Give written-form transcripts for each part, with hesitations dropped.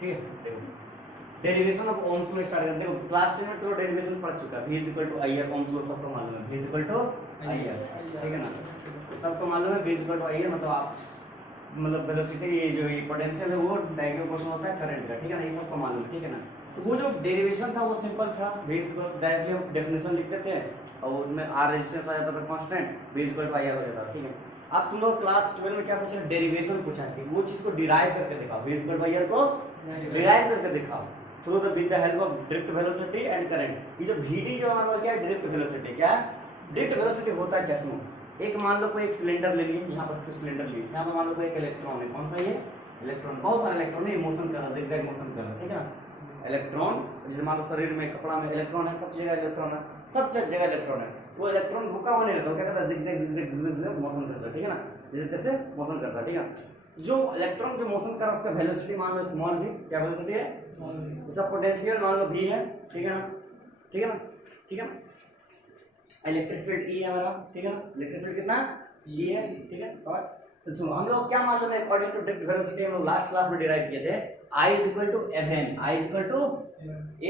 ठीक है। देखो डेरिवेशन ऑफ ओम्स में स्टार्ट करते हैं। क्लास 10 में तो डेरिवेशन पढ़ चुका है। v is equal to I R, Ohm's law सबको मालूम है। v is equal to I R, ठीक है ना, सबको मालूम है। v is equal to I R मतलब आप मतलब वेलोसिटी, ये जो ये पोटेंशियल है वो डायरेक्ट प्रोपोर्शनल होता है करंट का, ठीक है ना, ये सबको मालूम है, ठीक है ना। तो वो जो डेरिवेशन था वो सिंपल था। v इज इक्वल डायरेक्टली हम डेफिनेशन लिखते थे और उसमें r रेजिस्टेंस आ जाता था constant, v is equal to I R हो जाता था, ठीक है। अब तुम लोग क्लास 12 में क्या पूछा, डेरिवेशन पूछा कि वो चीज को डिराइव करके दिखाओ। v is equal to I R को डिराइव करके दिखाओ through the with the help of drift velocity and current. ये जो vd जो हमारा क्या है, ड्रिफ्ट वेलोसिटी। क्या है ड्रिफ्ट वेलोसिटी? होता है क्या, सुनो। एक मान लो कोई एक सिलेंडर ले लिए, यहाँ पर सिलेंडर लिए, यहाँ पर मान लो कोई एक इलेक्ट्रॉन है। कौन सा ये इलेक्ट्रॉन? बहुत सारे इलेक्ट्रॉन है, मोशन कर रहा है, जिगजैग मोशन कर रहा है, ठीक है ना। इलेक्ट्रॉन जैसे मान लो शरीर में, कपड़ा में इलेक्ट्रॉन है, सब जगह इलेक्ट्रॉन है, सब जगह इलेक्ट्रॉन है। वो इलेक्ट्रॉन रुका हुआ नहीं रहता, क्या करता है, जिगजैग जिगजैग जिगजैग मोशन करता है, ठीक है ना, जैसे तैसे मोशन करता है, ठीक है। जो इलेक्ट्रॉन जो मोशन कर रहा है उसका वेलोसिटी मान लो स्मॉल v, क्या वेलोसिटी है, उसका पोटेंशियल मान लो v है, ठीक है ना, ठीक है ना, ठीक है ना। इलेक्ट्रिक फील्ड E है हमारा, ठीक है ना, इलेक्ट्रिक फील्ड कितना E है, ठीक है, समझ। तो सुनो, हम लोग क्या मालूम है, अकॉर्डिंग टू ड्रिफ्ट वेलोसिटी हम लोग लास्ट क्लास में डिराइव किए थे, I is equal to Fn, I is equal to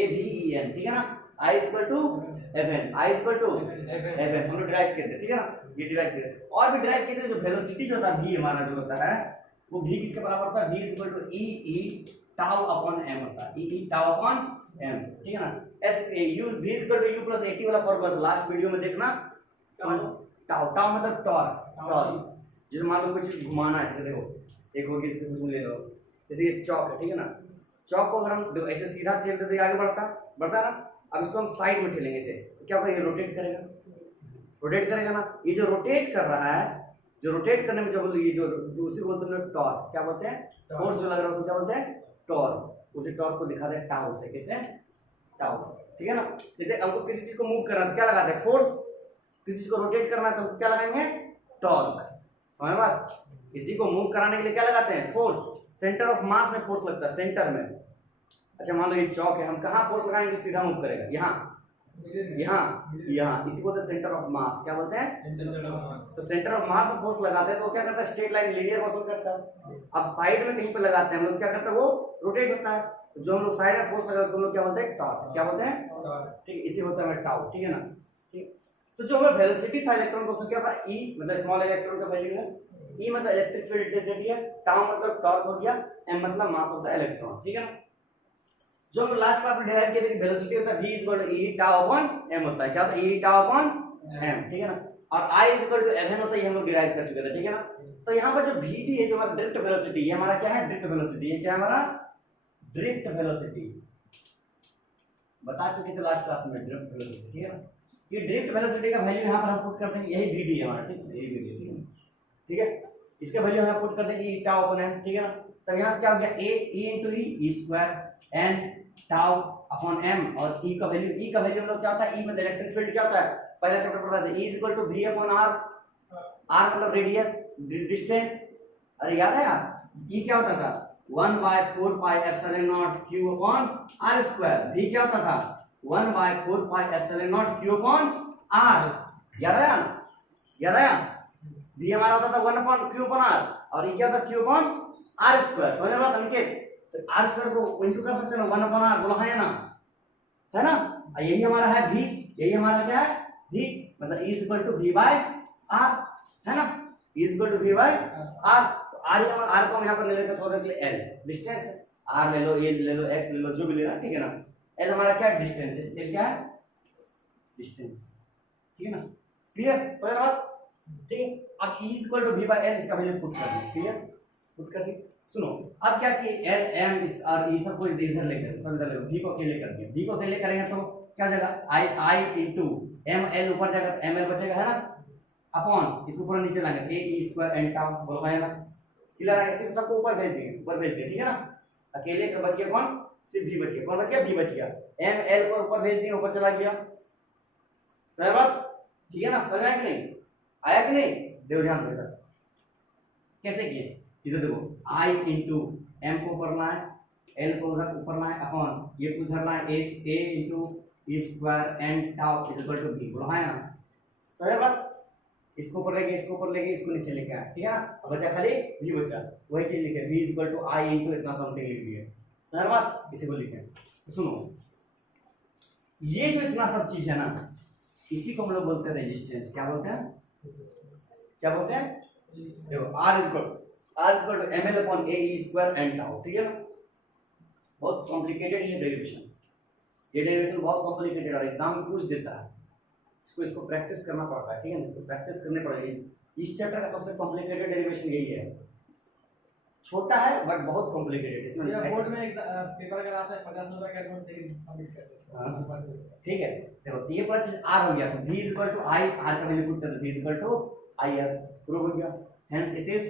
AVEN, ठीक है ना, I is equal to Fn, I is equal to Fn, हम लोग डिराइव किए थे, ठीक है ना, ये डिराइव किए थे। और भी डिराइव किए थे, जो वेलोसिटी जो था v हमारा जो होता है वो v किसके बराबर होता है, v is equal to E tau upon m होता है, E टाउ अपॉन m, ठीक है ना। s u v is equal to u plus at वाला फॉर्मूला लास्ट वीडियो में देखना। टाउ टाउ मतलब टॉर्क। जैसे मान लो कुछ घुमाना है, जैसे देखो एक होगी, जैसे कुछ ले लो, जैसे ये चौक है, ठीक है ना, चौक को अगर हम ऐसे सीधा ठेलते तो आगे बढ़ता है ना। अब इसको हम साइड में ठेलेंगे इसे, तो क्या होगा, ये रोटेट करेगा ना। ये जो रोटेट कर रहा है, जो रोटेट करने में जो ये जो उसी बोलते हैं टॉर्क, क्या बोलते हैं, फोर्स जो लग रहा है उसको क्या बोलते हैं, टॉर्क। उसी टॉर्क को दिखा रहे हैं टाउ से, किससे, टाउ, ठीक है ना। जैसे हमको किसी चीज को मूव करना है तो क्या लगाते हैं, फोर्स। किसी चीज को रोटेट करना है तो क्या लगाएंगे, टॉर्क। समझ बात, किसी को मूव कराने के लिए क्या लगाते हैं, फोर्स। सेंटर ऑफ मास में फोर्स लगता है, सेंटर में। अच्छा मान लो ये चौक है, हम कहाँ फोर्स लगाएंगे, सीधा मूव करेगा, यहाँ यहाँ, इसी को तो सेंटर ऑफ मास क्या बोलते हैं, तो सेंटर ऑफ मास में फोर्स लगाते हैं तो क्या करता है, स्ट्रेट लाइन लीनियर मोशन करता है। अब साइड में कहीं पे लगाते हैं हम लोग, क्या करता है, वो रोटेट होता है। तो जो हम लोग साइड में फोर्स लगाते हैं उसको हम लोग क्या बोलते हैं, टॉर्क, क्या बोलते हैं, ठीक, इसी होता है टाउ, ठीक है ना, ठीक। तो जो हमारा वेलोसिटी था इलेक्ट्रॉन का, उसका क्या था, E मतलब स्मॉल इलेक्ट्रॉन का वैल्यू है, E मतलब इलेक्ट्रिक फील्ड इंटेंसिटी है, टाउ मतलब टॉर्क हो गया, m मतलब मास ऑफ द इलेक्ट्रॉन, ठीक है ना। जो हम लास्ट क्लास में डिराइव किए थे कि वेलोसिटी होता है v is equal to E tau upon m होता है, क्या होता है, E टाउ अपॉन m, ठीक है ना। और I is equal to Fn होता है, ये हम लोग डिराइव कर चुके थे, ठीक है ना। तो यहाँ पर जो vd है, जो हमारा ड्रिफ्ट वेलोसिटी, ये हमारा क्या है, ड्रिफ्ट वेलोसिटी, ये क्या है हमारा ड्रिफ्ट वेलोसिटी, बता चुके थे लास्ट क्लास में ड्रिफ्ट वेलोसिटी, ठीक है ना। ये ड्रिफ्ट वेलोसिटी का वैल्यू यहाँ पर हम पुट करते हैं, यही vd है हमारा, ठीक है, यही vd है, ठीक है। इसका वैल्यू हम पुट करते हैं E टाउ अपॉन m, ठीक है ना। तब यहाँ से क्या हो गया, E square n tau upon m, और E का वैल्यू हम लोग क्या होता है, E मतलब इलेक्ट्रिक फील्ड क्या होता है, पहला चैप्टर पढ़ा था, E is equal to v upon r, r मतलब रेडियस, डिस्टेंस, अरे याद है यार, E क्या होता था, 1/4 pi epsilon naught q upon r square. v क्या होता था, 1/4 pi epsilon naught q upon r, याद आया। v हमारा होता था 1 अपॉन q अपॉन r, और ये क्या होता q अपॉन r स्क्वायर। समझ में बात अंकित, तो r स्क्वायर को इनटू कर सकते हैं ना, 1 अपॉन r, बोला है ना, यही हमारा है v, यही हमारा क्या है v, मतलब E is equal to v by r, है ना, E is equal to v by r। तो r ही हमारा, r को हम यहाँ पर ले लेते हैं थोड़ा के लिए l, डिस्टेंस है, r ले लो, a ले लो, x ले लो, जो भी लेना, ठीक है ना। l हमारा क्या है, डिस्टेंस, l क्या है, डिस्टेंस, ठीक है ना, क्लियर, समझ बात, ठीक है। अब E is equal to v by l, इसका वैल्यू पुट कर दी, क्लियर, पुट कर दी। सुनो अब क्या कि l m इस और ये सब को इधर लेकर, सब इधर ले, v को अकेले कर दिया, v को अकेले करेंगे तो क्या हो जाएगा, i इनटू m, l ऊपर जाएगा तो ml बचेगा, है ना, अपॉन इसको पूरा नीचे लाएंगे, a e square n tau, बोलो है ना, क्लियर है। ऐसे सबको ऊपर भेज देंगे, ठीक है ना। अकेले का बच गया कौन, सिर्फ v बच गया, कौन बच गया, v बच गया, m l को ऊपर भेज दिया, ऊपर चला गया, सही बात, ठीक है ना, समझ आया कि नहीं, आया कि नहीं, देखो ध्यान देकर कैसे किए, इधर देखो, i इंटू m को ऊपर लाए, l को उधर ऊपर लाए, अपॉन ये उधर लाए, a into e square n tau is equal to v, बोलो है ना, सही बात। इसको ऊपर लेके, इसको ऊपर लेके, इसको नीचे लेके आए, ठीक है ना, बचा खाली v बचा, वही चीज लिखे, v is equal to i into इतना समथिंग लिख दिए, समझ बात, इसी को लिखें। तो सुनो, ये जो इतना सब चीज है ना, इसी को हम लोग बोलते हैं रेजिस्टेंस। क्या बोलते हैं, क्या बोलते हैं? देखो r is to ml upon a e square N tau, ठीक है ना। बहुत कॉम्प्लिकेटेड है डेरिवेशन, ये डेरिवेशन बहुत कॉम्प्लिकेटेड और एग्जाम में पूछ देता है। इसको प्रैक्टिस करना पड़ता है, ठीक है ना, इसको प्रैक्टिस करनी पड़ेगी। इस चैप्टर का सबसे कॉम्प्लिकेटेड डेरिवेशन यही है, छोटा है बट बहुत कॉम्प्लिकेटेड। इसमें बोर्ड में पेपर का लास्ट 50 रुपए का नोट देके सबमिट कर देते हैं, ठीक है। देखो ये पूरा चीज आर हो गया, तो v equal to I, r का वैल्यू पुट कर दो, v equal to I R, prove हो गया। Hence it is,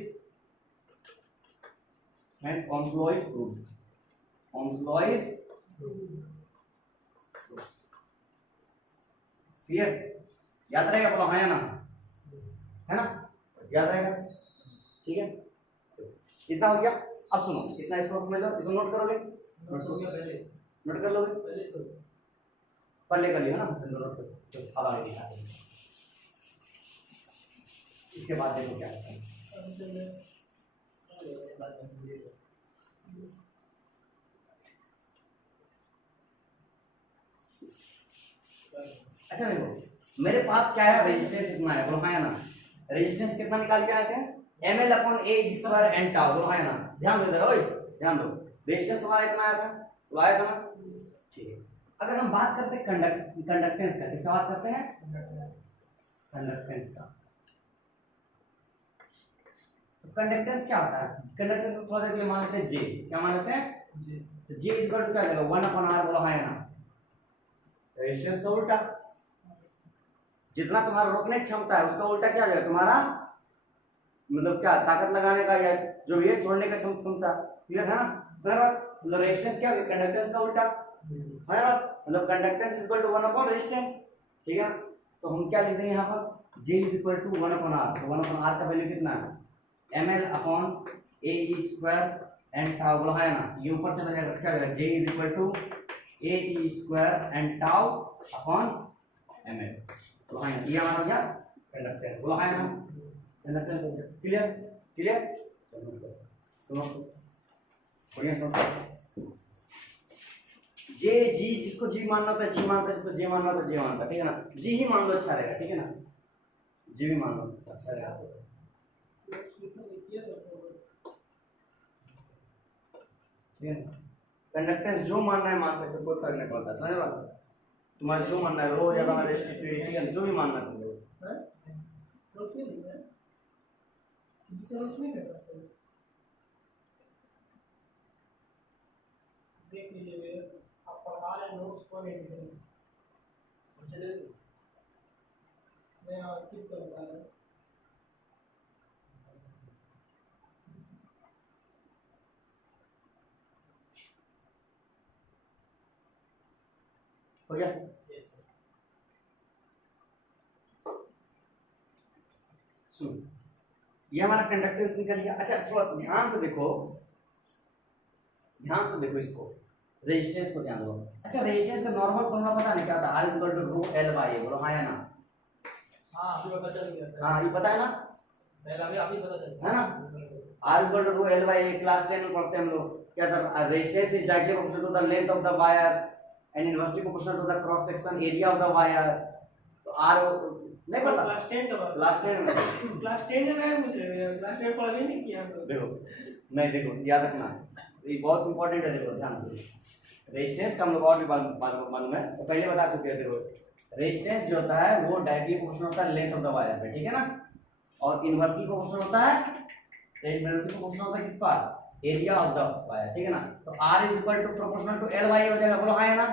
hence Ohm's law is proved, Ohm's law is clear. याद रहेगा, बोलो हाँ या ना, है ना, याद रहेगा, ठीक है। कितना हो गया, अब सुनो, कितना इसको समझ लो, इसको नोट करोगे, नोट कर लोगे, पढ़ कर लियो ना, नोट करो। अब आगे दिखाते हैं, इसके बाद देखो क्या होता है। अच्छा देखो, मेरे पास क्या है, रेजिस्टेंस इतना है, बोलो हाँ या ना। रेजिस्टेंस कितना निकाल के आए थे, ml अपॉन ए स्क्वायर एन टाउ, बोलो हाँ या ना। ध्यान दो इधर, ओए ध्यान दो, रेजिस्टेंस हमारा इतना आया था, तो आया था ना, ठीक है। अगर हम बात करते हैं कंडक्टेंस का, किसका बात करते हैं, कंडक्टेंस का। तो कंडक्टेंस क्या होता है, कंडक्टेंस को थोड़ा देर के लिए मान लेते हैं जे, क्या मान लेते हैं जे। तो जे इक्वल टू क्या देगा, 1 अपॉन आर, बोलो हाँ या ना। रेजिस्टेंस का उल्टा, जितना तुम्हारा रोकने की क्षमता है उसका उल्टा क्या जाएगा तुम्हारा, मतलब क्या, ताकत लगाने का या जो भी है छोड़ने का क्षमता, क्लियर है ना। मतलब रेजिस्टेंस क्या है, कंडक्टेंस का उल्टा, है ना। मतलब conductance is equal to 1 upon resistance, ठीक है। तो हम क्या लिख देंगे यहाँ पर, J is equal to 1 upon R। तो 1 अपॉन R का वैल्यू कितना है, ml upon a e square N tau, बोलो है ना। ये ऊपर चला जाएगा तो क्या होगा, J is equal to a e square N tau upon ml, बोलो है ना। ये हमारा हो गया कंडक्टेंस, बोलो है ना, कंडक्टेंस हो गया। क्लियर, क्लियर, सुनो बढ़िया सुनो। जे जी, जिसको जी मानना होता है जी मानता है, जिसको जे मानना होता है जे मानता है, ठीक है ना। जी ही मान लो, अच्छा रहेगा, ठीक है ना, जी भी मान लो, अच्छा रहेगा। ठीक है ना, कंडक्टेंस जो मानना है मान सकते हो, कोई फर्क नहीं पड़ता, समझ बात। तुम्हारा जो मानना है, रो ज्यादा रेस्ट्रिक्टेड, ठीक है, जो भी मानना है तुम लोग। देख लीजिए, आप पढ़ा रहे नोट्स को नहीं लिख रहे, मैं किस को बता रहा हूँ। हो गया, सुन, ये हमारा कंडक्टेंस निकल गया। अच्छा थोड़ा ध्यान से देखो, ध्यान से देखो इसको, रेजिस्टेंस को ध्यान दो। अच्छा रेजिस्टेंस का नॉर्मल फॉर्मूला पता नहीं क्या था, R equal to rho L by A, बोलो हाँ या ना। हाँ अभी पता चल गया, हाँ ये पता है ना, पहले अभी पता चल है ना। R equal to rho L by a, class 10 में पढ़ते हैं हम लोग, क्या था, resistance is directly proportional to the length of the wire and inversely proportional to the cross section area of the wire. तो R नहीं पता, क्लास 10 का बात, क्लास 10 में, क्लास 10 का है मुझे, क्लास 10 पढ़ा भी नहीं किया हम लोग। देखो नहीं, देखो याद रखना, ये बहुत इंपॉर्टेंट है, देखो ध्यान दो। रेजिस्टेंस का हम लोग और भी मालूम है, तो पहले बता चुके हैं। देखो रेजिस्टेंस जो होता है वो डायरेक्टली प्रोपोर्शनल होता है लेंथ ऑफ द वायर पे, ठीक है ना, और इनवर्सली प्रोपोर्शनल होता है, इनवर्सली प्रोपोर्शनल होता है किस पर, एरिया ऑफ द वायर, ठीक है ना। तो R is equal to proportional to L by A हो जाएगा, बोलो हाँ या ना।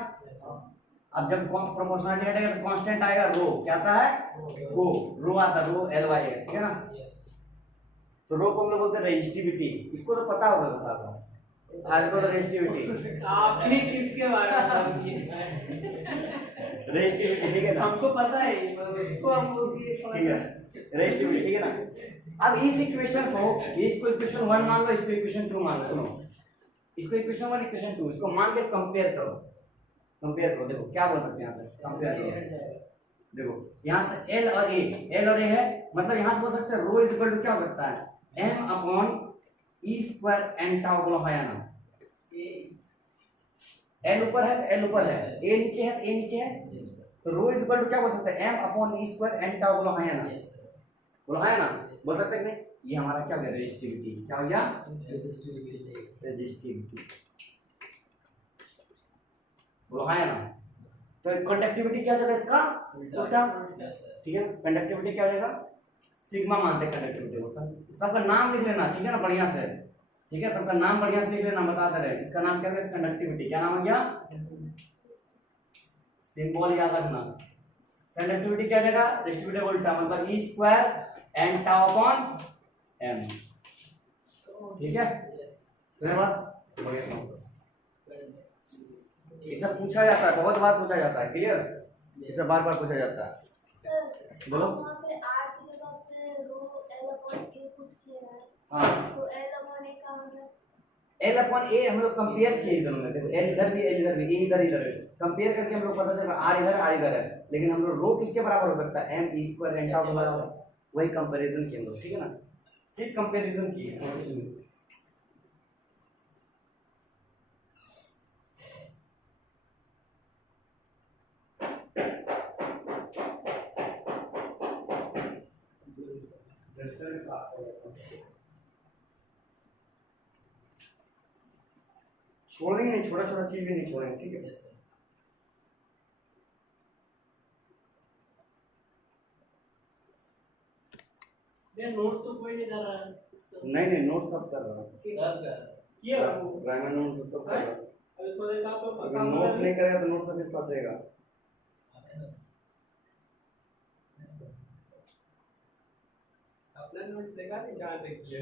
अब जब प्रोपोर्शनलिटी हटेगा तो कांस्टेंट आएगा रो, क्या आता है, रो आता है, रो L बाय ए, ठीक है ना। तो रो को हम लोग बोलते हैं रेजिस्टिविटी, इसको तो पता होगा, बता दो आज को रेजिस्टिविटी। आप भी किसके बारे में बात किए, रेजिस्टिविटी, ठीक है ना, हमको पता है, उसको हम ठीक है, रेजिस्टिविटी, ठीक है ना। अब इस इक्वेशन को, इसको इक्वेशन 1 मान लो, इसको इक्वेशन 2 मान लो। सुनो, इसको इक्वेशन 1 इक्वेशन 2 इसको मान के कंपेयर करो, कंपेयर करो। देखो क्या बोल सकते हैं यहाँ से, कंपेयर करो। देखो यहाँ से L और A है, मतलब यहाँ से बोल सकते हैं रो इज इक्वल टू क्या हो सकता है, M अपॉन ई स्क्वायर एन टाउ, बोलो हाँ या ना। एल ऊपर है तो एल ऊपर है, ए नीचे है तो ए नीचे है, तो रो इज इक्वल टू क्या बोल सकते हैं, एम अपॉन ई स्क्वायर एन टाउ, बोलो हाँ या ना, बोलो हाँ या ना, बोल सकते हैं कि नहीं? ये हमारा क्या हो गया, रेजिस्टिविटी, क्या हो गया, रेजिस्टिविटी, बोलो हाँ या ना। तो कंडक्टिविटी क्या हो जाएगा इसका उल्टा, ठीक है, कंडक्टिविटी क्या हो जाएगा, सिग्मा मानते हैं कंडक्टिविटी को। सबका नाम लिख लेना, ठीक है ना, बढ़िया से, ठीक है, सबका नाम बढ़िया से लिख लेना, बताते रहे। इसका नाम क्या है, कंडक्टिविटी, क्या नाम हो गया, सिंबल याद रखना। कंडक्टिविटी क्या जाएगा, रेजिस्टिविटी उल्टा, मतलब E square N tau upon M, ठीक है, सुने बात, बढ़िया सुनो। ये सब पूछा जाता है, बहुत बार पूछा जाता है, क्लियर, ये सब बार बार पूछा जाता है। सर बोलो। वहाँ पे r की जगह पे रो l अपॉन a पुट किया है, हाँ, तो l अपॉन a का मतलब एल अपॉन ए हम लोग कंपेयर किए इधर में, देखो एल इधर भी, एल इधर भी, ए इधर इधर है, कंपेयर करके हम लोग पता चला आर इधर आर इधर है, लेकिन हम लोग रो किसके बराबर हो सकता है, m e square N tau के बराबर, वही कंपैरिजन किए हम लोग, ठीक है ना, सिर्फ कंपैरिजन किए। छोड़ेंगे नहीं, छोटा छोटा चीज भी नहीं छोड़ेंगे, ठीक है। ये नोट्स तो कोई नहीं कर रहा है, नहीं नोट सब कर रहा हूँ, किया बाबू, प्राइमरी नोट सब कर रहा हूँ। अब इसको देखा तो अगर नोट्स नहीं करेगा तो नोट्स में कितना फंसेगा। अपना नोट्स देखा नहीं, जहाँ देखिए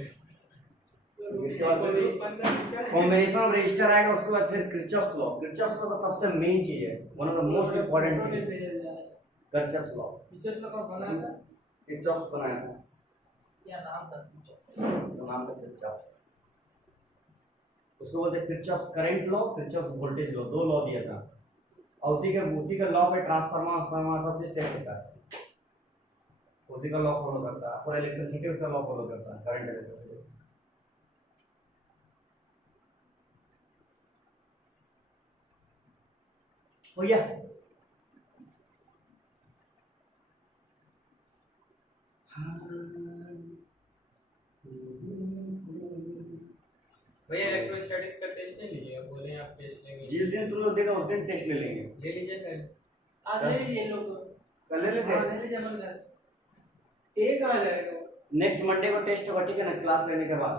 इसके बाद कॉम्बिनेशन ऑफ रजिस्टर आएगा, उसके बाद फिर किरचॉफ्स लॉ। किरचॉफ्स लॉ तो सबसे मेन चीज है, one of the most important thing, Kirchhoff's law. Teacher का कौन बना था, किरचॉफ्स बनाया था, क्या नाम था टीचर, उसका नाम था किरचॉफ्स। उसको बोलते हैं Kirchhoff's current law, Kirchhoff's voltage law, दो लॉ दिया था, और उसी के लॉ पे ट्रांसफार्मर सब चीज सेट होता है, उसी का लॉ फॉलो करता है। फॉर इलेक्ट्रिसिटी उसका लॉ फॉलो करता है, करंट इलेक्ट्रिसिटी। हो गया, भैया इलेक्ट्रोस्टैटिक्स का टेस्ट नहीं लीजिएगा, बोले आप टेस्ट लेंगे, जिस दिन तुम लोग देगा उस दिन टेस्ट ले लेंगे। ले लीजिए कल, आज ले लीजिए लोग, कल ले ले टेस्ट, ले लीजिए मन कर एक आ जाएगा, नेक्स्ट मंडे को टेस्ट होगा, ठीक है ना, क्लास लेने के बाद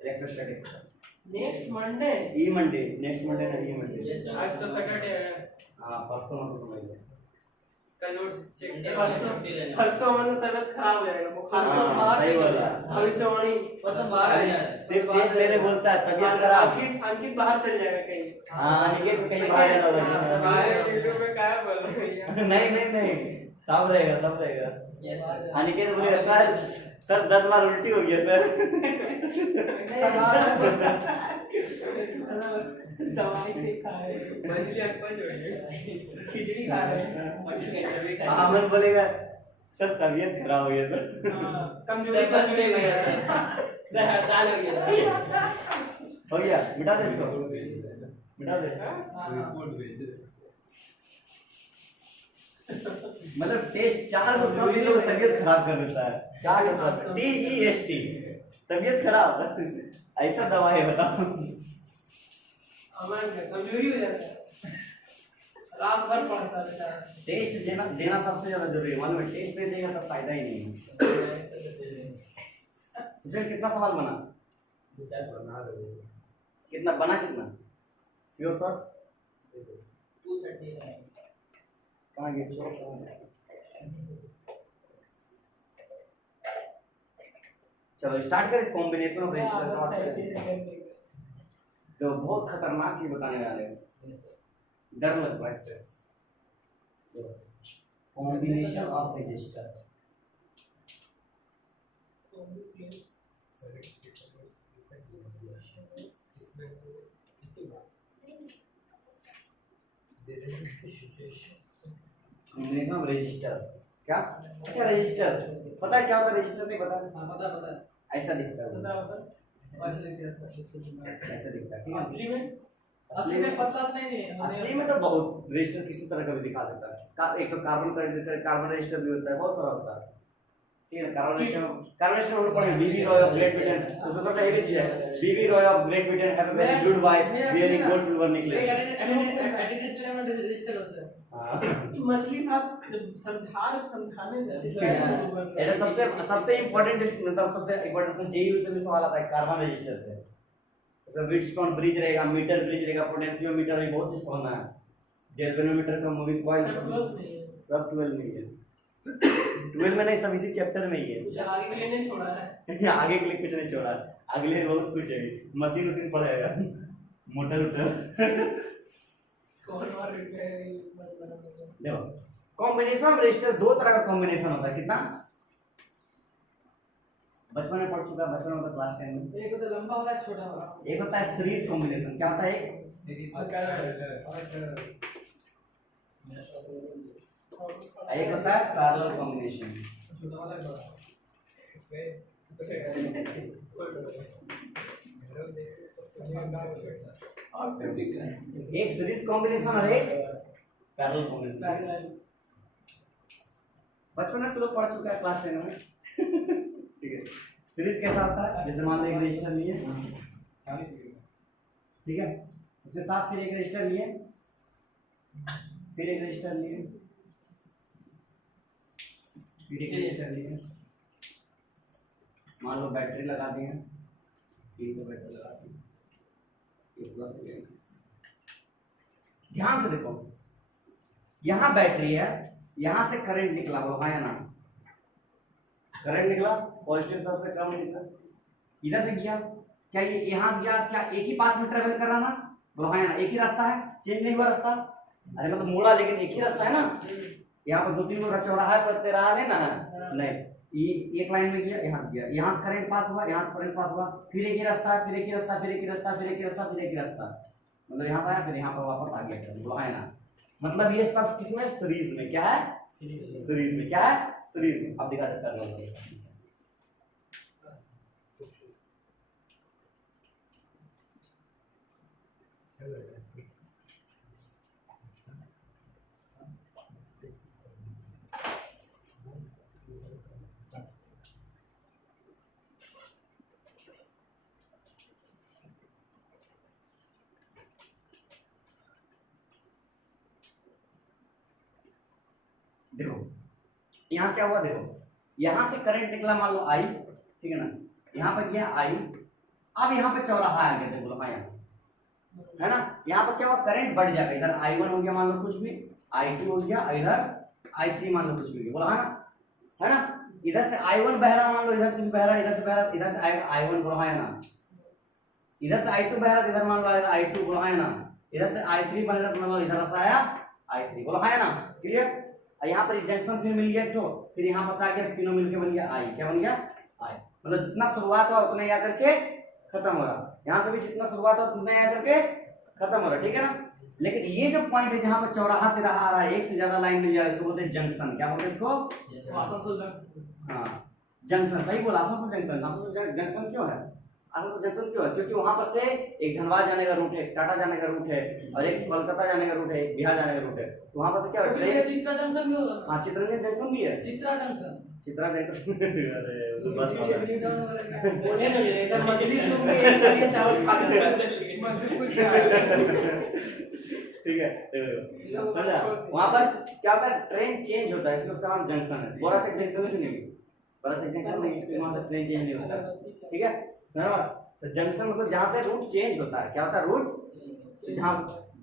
इलेक्ट्रोस्टैटिक्स का। नेक्स्ट मंडे, ई मंडे, नेक्स्ट मंडे ना, ई मंडे। आज तो सैटरडे है, हाँ परसों मत समझ लो, कल नोट्स चेक परसों मन तबीयत खराब हो जाएगा, बुखार हाँ, तो बाहर सही बोला। भविष्यवाणी परसों बाहर आ जाएगा, सिर्फ टेस्ट लेने बोलता है, तबीयत खराब। अंकित बाहर चल जाएगा कहीं, हाँ अनिकेत को कहीं बाहर जाना होगा। बाहर वीडियो में क्या बोल रहे हैं, नहीं सब रहेगा, सब रहेगा। यस सर, अनिकेत बोलेगा सर 10 बार उल्टी हो गया सर। दवाई नहीं खा रहे, मछली अटपट हो गई, खिचड़ी खा रहे, अमन बोलेगा सर तबीयत खराब हो गया सर, कमजोरी बस ले गया सर, हड़ताल हो गया, हो गया, मिटा दे इसको, मिटा दे। मतलब टेस्ट 4 को सब दिन लोग तबीयत खराब कर देता है, 4 को सब TEST तबीयत खराब, ऐसा दवा है बताओ। हमारे कमजोरी हो जाता है, रात भर पढ़ता रहता है, टेस्ट देना सबसे ज्यादा जरूरी है, मालूम है, टेस्ट नहीं देगा तो फायदा ही नहीं है। सुशील कितना सवाल बना, कितना बना, कितना श्योर सर, 230 कहाँ गए चलो। चलो स्टार्ट करें, कॉम्बिनेशन ऑफ रजिस्टर का बात करें। तो बहुत खतरनाक चीज बताने वाले हैं, डर लग रहा है इससे। Combination of register, combination of register क्या, अच्छा रजिस्टर पता है क्या होता है, रजिस्टर नहीं पता, पता ऐसा दिखता है, पता पता, वैसे दिखता है, ऐसा दिखता है, ठीक है। असली में असली में पतला से नहीं है। असली में तो बहुत रजिस्टर किसी तरह का भी दिखा सकता है। एक तो कार्बन का रजिस्टर भी होता है, बहुत सारा होता है। ठीक है, कार्बन रजिस्टर हम लोग पढ़े BB Roy of Great Britain, उसमें सबसे हेवी चीज है BB Roy of Great Britain have a very good wife wearing gold silver necklace. एडिडेस लेवल रजिस्टर होता है। हां, मछली बात समझाने से ये सबसे इंपॉर्टेंट, मतलब सबसे इंपॉर्टेंट जेईई से भी सवाल आता है कार्बन रजिस्टर से। उसमें व्हीटस्टोन ब्रिज रहेगा, मीटर ब्रिज रहेगा, पोटेंशियोमीटर है, बहुत चीज पढ़ना है। गैल्वेनोमीटर का मूविंग कॉइल सब 12 में ही है। 12 में नहीं, सब इसी चैप्टर में ही है। कुछ आगे के लिए नहीं छोड़ा है। आगे के लिए कुछ नहीं छोड़ा, अगले बहुत कुछ है। मशीन उसी पढ़ेगा, मोटर उटर। कौन और देखो कॉम्बिनेशन रजिस्टर दो तरह का कॉम्बिनेशन होता है। कितना बचपन में पढ़ चुका, बचपन में क्लास 10 में। एक तो लंबा वाला, छोटा वाला। एक होता है सीरीज कॉम्बिनेशन। क्या होता है? एक सीरीज एक होता है पैरेलल कॉम्बिनेशन। छोटा वाला बड़ा। एक सीरीज कॉम्बिनेशन और एक पैरेलल कॉम्बिनेशन। बचपन में तो लोग पढ़ चुका है क्लास 10 में। ठीक है, सीरीज कैसा होता है? जैसे मान लो एक रजिस्टर लिए, ठीक है, उसके साथ फिर एक रजिस्टर लिए, फिर एक रजिस्टर लिए, फिर एक रजिस्टर लिए। मान लो बैटरी लगा दिए, एक तो बैटरी लगा दी, एक प्लस। ध्यान से देखो, यहाँ बैटरी है, यहाँ से करंट निकला, वो आया ना, करंट निकला, पॉजिटिव तरफ से करंट निकला, इधर से गया, क्या ये यहाँ से गया? क्या एक ही पाथ में ट्रेवल कर रहा ना? बोलो हाँ, एक ही रास्ता है, चेंज नहीं हुआ रास्ता। अरे मतलब मुड़ा, लेकिन एक ही रास्ता है ना। यहाँ पर 2-3 लोग चौराहा पर तेरा नहीं ना, नहीं, ये एक लाइन में गया, यहाँ से गया, यहाँ से करंट पास हुआ, यहाँ से करंट पास हुआ, फिर एक ही रास्ता है, फिर एक ही रास्ता, फिर एक ही रास्ता, फिर एक ही रास्ता, फिर एक ही रास्ता, मतलब यहाँ से आया, फिर यहाँ पर वापस आ गया। बोलो हाँ ना, मतलब ये सब किसमें? सीरीज में। क्या है? सीरीज में। क्या है? सीरीज में। अब दिखा देता है। देखो यहाँ क्या हुआ, देखो यहाँ से करंट निकला, मान लो आई, ठीक है ना, यहाँ पर गया आई, अब यहाँ पे चौराहा आ गया, देखो हाँ, यहाँ है ना, यहाँ पर क्या हुआ, करंट बढ़ जाएगा। इधर I1 हो गया मान लो कुछ भी, I2 हो गया, इधर I3 मान लो कुछ भी, बोला है ना, इधर से I1 बह रहा, मान लो इधर से भी बह रहा, इधर से बह रहा, इधर से I1 बोला है ना, इधर से I2 बह रहा, इधर मान लो I2 बोला है ना, इधर से I3 बन रहा, मान लो इधर से आया I3, बोला है ना, क्लियर। यहाँ पर जंक्शन फिर मिल गया, तो फिर यहाँ पर आ गया, तीनों मिलके बन गया आई। क्या बन गया? आई। मतलब जितना शुरुआत हुआ उतना ही आकर के खत्म हो रहा, यहाँ से भी जितना शुरुआत हुआ उतना ही आकर के खत्म हो रहा, ठीक है ना। लेकिन ये जो पॉइंट है जहाँ पर चौराहा तेरा आ रहा है, एक से ज्यादा लाइन मिल जा रहा है, इसको बोलते हैं जंक्शन। क्या बोलते हैं इसको? हाँ, जंक्शन, सही बोला, आसनसोल जंक्शन। आसनसोल जंक्शन क्यों है? आसनसोल जंक्शन क्यों है? क्योंकि वहां पर से एक धनबाद जाने का रूट है, टाटा जाने का रूट है, और एक कोलकाता जाने का रूट है, एक बिहार जाने का रूट है। तो वहां पर से क्या है? चित्रा जंक्शन भी होगा। हाँ, चित्ररंजन जंक्शन भी है। Chitra junction, Chitra junction. अरे बस ठीक है, वहां पर क्या होता है, ट्रेन चेंज होता है, इसलिए उसका नाम जंक्शन है। बोराचक जंक्शन है कि नहीं? बोराचक जंक्शन नहीं, वहां से ट्रेन चेंज नहीं होता, ठीक है। तो जंक्शन मतलब जहाँ से रूट चेंज होता है। क्या होता है? रूट जहाँ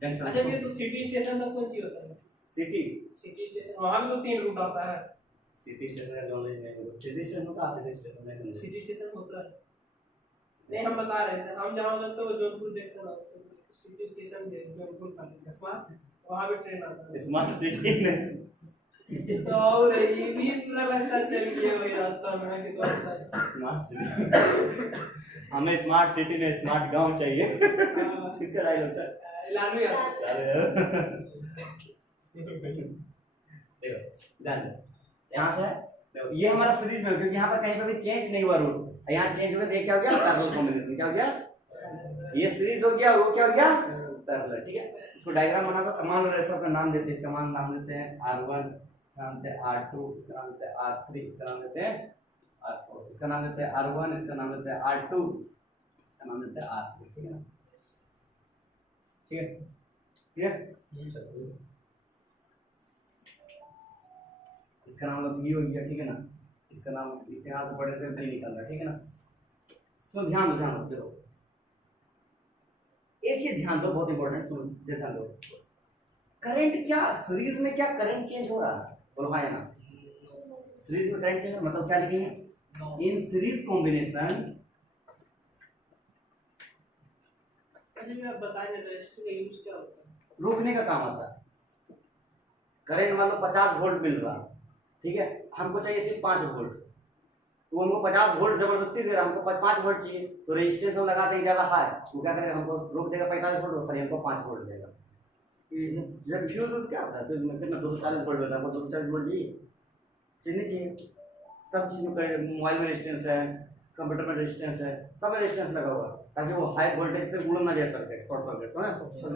जंक्शन। अच्छा, ये तो सिटी स्टेशन तक कौन सी होता है? सिटी स्टेशन, वहां भी तो 3 रूट आता है। सिटी स्टेशन का नॉलेज नहीं है। सिटी स्टेशन होता है, सिटी स्टेशन नहीं समझे। सिटी स्टेशन होता है, नहीं हम बता रहे हैं, हम जहाँ उतरते हो जोधपुर जंक्शन आता है, सिटी स्टेशन है जोधपुर का स्मार्ट है, वहां भी ट्रेन आता है। स्मार्ट सिटी नहीं तो और ये भी पूरा लगता चल गया वही रास्ता में कि तो स्मार्ट सिटी। हमें स्मार्ट सिटी में स्मार्ट गांव चाहिए। किसका डायलॉग होता है? लालू यार। देखो ध्यान दो, यहाँ से देखो ये हमारा सीरीज में, क्योंकि यहाँ पर कहीं पर भी चेंज नहीं हुआ रूट, यहाँ चेंज हो गया, देख क्या हो गया? Parallel combination. क्या हो गया? ये सीरीज हो गया, वो क्या हो गया? पैरेलल, ठीक है। इसको डायग्राम बना दो, मान लो सबका नाम देते हैं, इसका नाम देते हैं R1, इसका नाम देते हैं R2, इसका नाम देते हैं R3, इसका नाम देते हैं R4, इसका नाम देते हैं R1, इसका नाम देते हैं R2, इसका नाम देते हैं R3, ठीक है ना, ठीक है, क्लियर। इसका नाम मतलब ये हो गया, ठीक है ना, इसका नाम, इसके यहाँ से बड़े से नहीं निकल रहा, ठीक है ना। तो ध्यान दो देखो, एक चीज ध्यान दो, बहुत इंपॉर्टेंट, सुन ध्यान दो, करंट क्या सीरीज में क्या करंट चेंज हो रहा है, बोलो हाँ या ना। सीरीज में करंट चेंज मतलब क्या लिखेंगे, इन सीरीज कॉम्बिनेशन, आप बताएं रेजिस्टर का यूज क्या होता है। रोकने का काम आता है। करंट मान लो 50 वोल्ट मिल रहा, ठीक है, हमको चाहिए सिर्फ 5 वोल्ट, तो हमको 50 वोल्ट जबरदस्ती दे रहा, हमको 5 वोल्ट चाहिए, तो रेजिस्टेंस हम लगा देंगे ज़्यादा हाई, वो क्या करेगा, हमको रोक देगा 45 वोल्ट, खाली हमको 5 वोल्ट देगा। जब फ्यूज क्या होता है, फ्यूज में कितना 240 वोल्ट देता है, हमको 240 वोल्ट चाहिए नहीं चाहिए। सब चीज़ में, मोबाइल में रेजिस्टेंस है, कंप्यूटर में रेजिस्टेंस है, सब में रेजिस्टेंस लगा हुआ है, ताकि वो हाई वोल्टेज से उड़ ना जाए सर्किट, शॉर्ट सर्किट, है ना,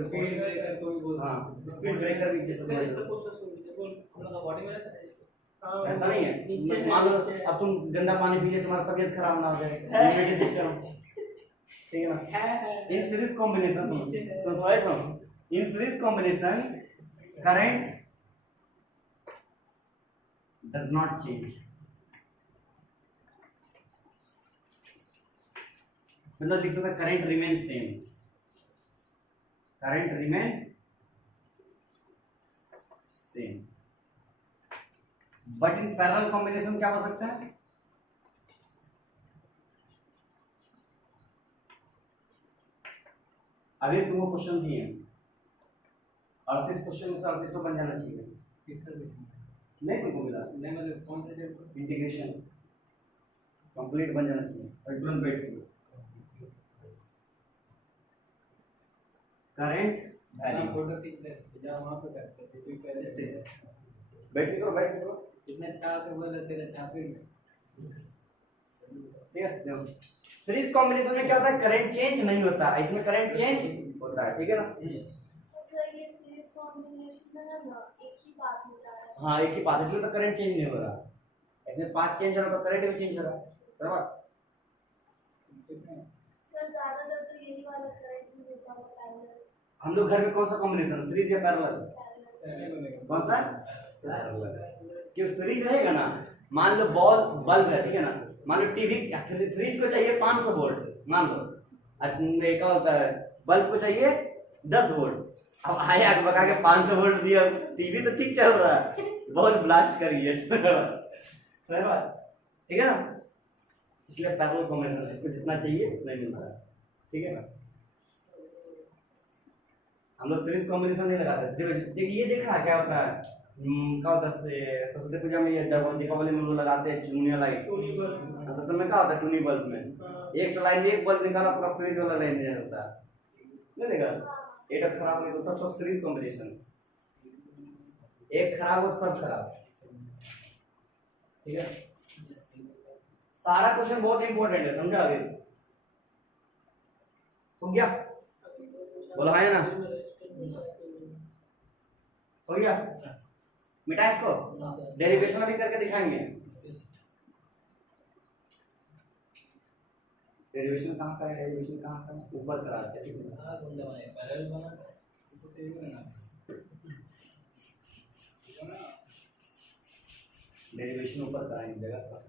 स्पीड ब्रेकर को भी बोलते हैं। हाँ, स्पीड ब्रेकर भी जिससे इसका इसका क्वेश्चन सुन लीजिए, बोल हम लोग बॉडी में रहता है इसको। रहता नहीं है। नीचे मान लो अब तुम गंदा पानी पी लिए, तुम्हारा तबीयत खराब ना हो जाए, इम्यूनिटी सिस्टम, ठीक है ना। है इन सीरीज कॉम्बिनेशन सुनो, in series combination current does not change, मतलब लिख सकते current remain same, current remain same, but in parallel combination क्या हो सकता है, अभी तुमको क्वेश्चन दिए 38 क्वेश्चन में से 38 बन जाना चाहिए, किसका नहीं तुमको मिला, नहीं मतलब कौन सा चैप्टर इंटीग्रेशन कंप्लीट बन जाना चाहिए, और तुरंत बैठ के करंट वैल्यूज फोटो खींच ले जब वहां पे करते थे कोई कह देते बैठ के करो कितने छाप है बोल तेरे छापे में, ठीक है। देखो सीरीज कॉम्बिनेशन में क्या होता है, करंट चेंज नहीं होता, इसमें करंट चेंज होता है, ठीक है ना। सर ये सीरीज कॉम्बिनेशन में है ना, एक ही बात होता है। हाँ, एक ही बात, इसलिए तो करंट चेंज नहीं हो रहा, ऐसे पाथ चेंज हो रहा तो करंट भी चेंज हो रहा है, बराबर। सर ज्यादातर तो यही वाला करंट भी होता है पैरेलल। हम लोग घर में कौन सा कॉम्बिनेशन, सीरीज या पैरेलल, कौन सा पैरेलल, क्यों सीरीज रहेगा ना, मान लो बल्ब है, ठीक है ना, मान लो टीवी फ्रिज को चाहिए 500 वोल्ट, मान लो क्या होता है, बल्ब को चाहिए 10 वोल्ट, अब आए आग बका के 500 वोल्ट दिया, टीवी तो ठीक चल रहा है, बहुत ब्लास्ट करिए, सही बात, ठीक है ना। इसलिए पैरेलल कॉम्बिनेशन जिसको जितना चाहिए उतना ही मिलता है, ठीक है ना। हम लोग सीरीज कॉम्बिनेशन नहीं लगाते, देखो ये देखा क्या होता है, क्या होता है सरस्वती पूजा में, ये दीपावली में लोग लगाते हैं चुनिया लाइट, टूनी बल्ब तो समय क्या होता है टूनी बल्ब में एक लाइन में एक बल्ब निकाला, पूरा सीरीज वाला लाइन नहीं होता है, नहीं देखा, एक खराब हो तो सब सीरीज कॉम्बिनेशन, एक खराब हो तो सब खराब, ठीक है। सारा क्वेश्चन बहुत इंपॉर्टेंट है, समझा अभी हो गया, बोलो हाँ या ना, हो गया, मिटा इसको, डेरिवेशन अभी करके दिखाएंगे, डेरिवेशन कहाँ का है, डेरिवेशन कहाँ का है, ऊपर कराते हैं, डेरिवेशन ऊपर कराएंगे जगह पर,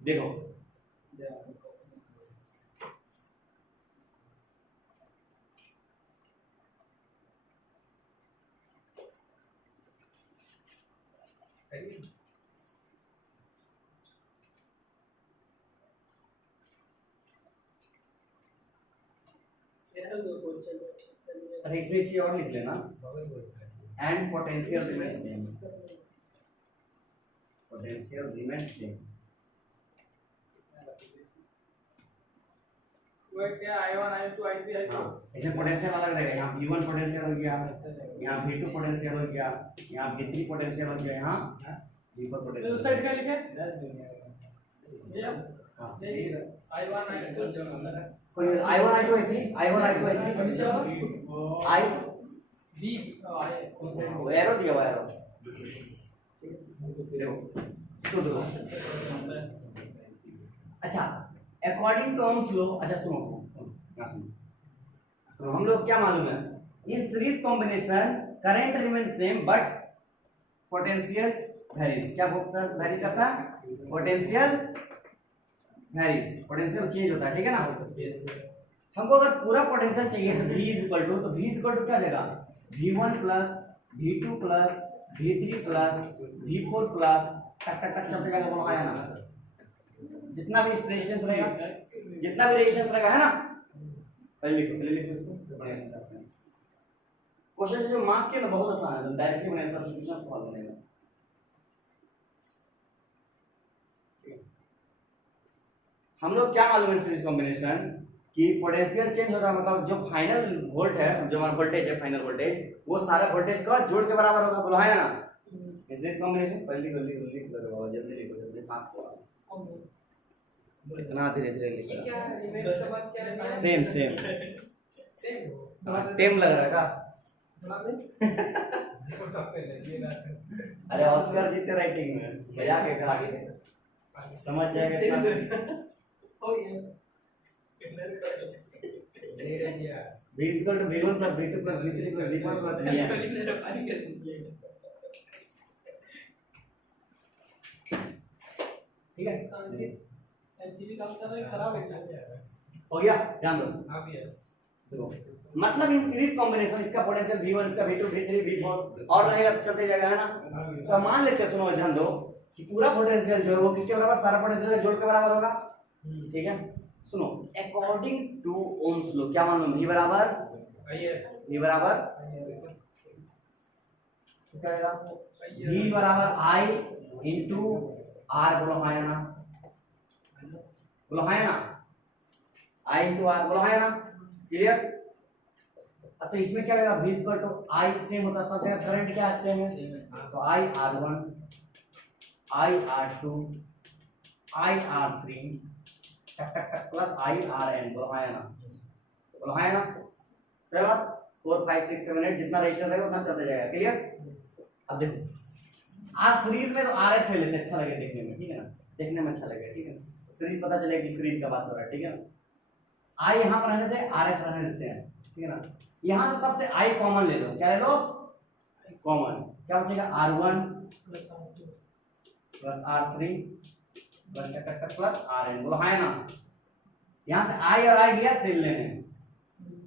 देखो अच्छा इसमें एक चीज और लिख लेना, and potential remain same, potential remain same, वो क्या I1 I2 I3 I4, हाँ इसमें पोटेंशियल अलग रहेगा, यहाँ V1 पोटेंशियल हो गया, यहाँ V2 पोटेंशियल हो गया, यहाँ V3 पोटेंशियल हो गया, यहाँ V4 तो उस पोटेंशियल, साइड क्या लिखे भैया हाँ I1 I2 जमा कोई I1 I2 I3 I1 I2 I3 I B वो एरो दिया हुआ एरो देखो शुद्ध लो। अच्छा अकॉर्डिंग टू ओम्स लॉ, अच्छा सुनो यहाँ सुनो हम लोग क्या मालूम है in series combination current remain same but potential varies, क्या वेरी करता है पोटेंशियल वेरीज, पोटेंशियल चेंज होता है, ठीक है ना। हमको अगर पूरा पोटेंशियल चाहिए तो V इक्वल टू क्या देगा V1 plus V2 plus V3 plus V4 plus टक टक टक चलते जाएगा, बोलो आया ना, जितना भी रेजिस्टेंस रहेगा जितना भी रेजिस्टेंस रहेगा है ना, पहले लिखो इसको बढ़िया से करते हैं। क्वेश्चन जो मार्क के ना बहुत आसान है, तो डायरेक्टली बने सब्स्टिट्यूशन सॉल्व बनेगा। हम लोग क्या मालूम है सीरीज कॉम्बिनेशन कि पोटेंशियल चेंज होता है, मतलब जो फाइनल वोल्ट है, जो हमारा वोल्टेज है फाइनल वोल्टेज, वो सारा वोल्टेज का जोड़ के बराबर होगा, बोलो है ना। सीरीज कॉम्बिनेशन पहली लगाओ, जल्दी लिखो जल्दी 5 सवाल कितना धीरे धीरे ये लिखो, क्या रिमेक्स के बाद क्या है सेम सेम सेम टेम लग रहा है का। बना दे अरे ऑस्कर जीते राइटिंग में मजाक है करा के समझ जाएगा इतना। हो गया V equal to V1 plus V2 plus V3 plus V4 plus Vn, ठीक है एमसीबी काम कर रहा है, खराब है हो गया, ध्यान दो आप ये देखो, मतलब इन सीरीज कॉम्बिनेशन इसका पोटेंशियल V1 इसका V2 V3 V4 और रहेगा तो चलते जाएगा है ना। तो मान लेते हैं, सुनो ध्यान दो कि पूरा पोटेंशियल जो है वो किसके बराबर, सारा पोटेंशियल जोड़ के बराबर होगा, ठीक है। सुनो अकॉर्डिंग टू ओम्स लॉ क्या मालूम, V बराबर क्या आएगा V बराबर I इंटू R, बोलो हाँ या ना, बोलो हाँ या ना, I इंटू R, बोलो हाँ या ना, क्लियर। तो इसमें क्या लगेगा V equal to I same होता है सब जगह, करंट क्या सेम है, तो I R1 I R2 I R3 टक टक टक प्लस I RN, बोलो हाँ या ना, बोलो हाँ या ना, सही बात। 4 5 6 7 8 जितना रेजिस्टेंस है उतना चलता जाएगा, क्लियर। अब देखो आज सीरीज में तो RS ले लेते हैं, अच्छा लगे देखने में, ठीक है ना, देखने में अच्छा लगेगा, ठीक है ना, सीरीज पता चलेगा कि सीरीज का बात हो रहा है, ठीक है ना। I यहाँ पर रहने देते हैं, RS रहने देते हैं, ठीक है ना। यहाँ से सबसे I कॉमन ले लो, क्या ले लो कॉमन, क्या बचेगा R1 प्लस R3 प्लस टक टक प्लस RN, बोलो हाँ ना। यहाँ से I और I गया तेल लेने,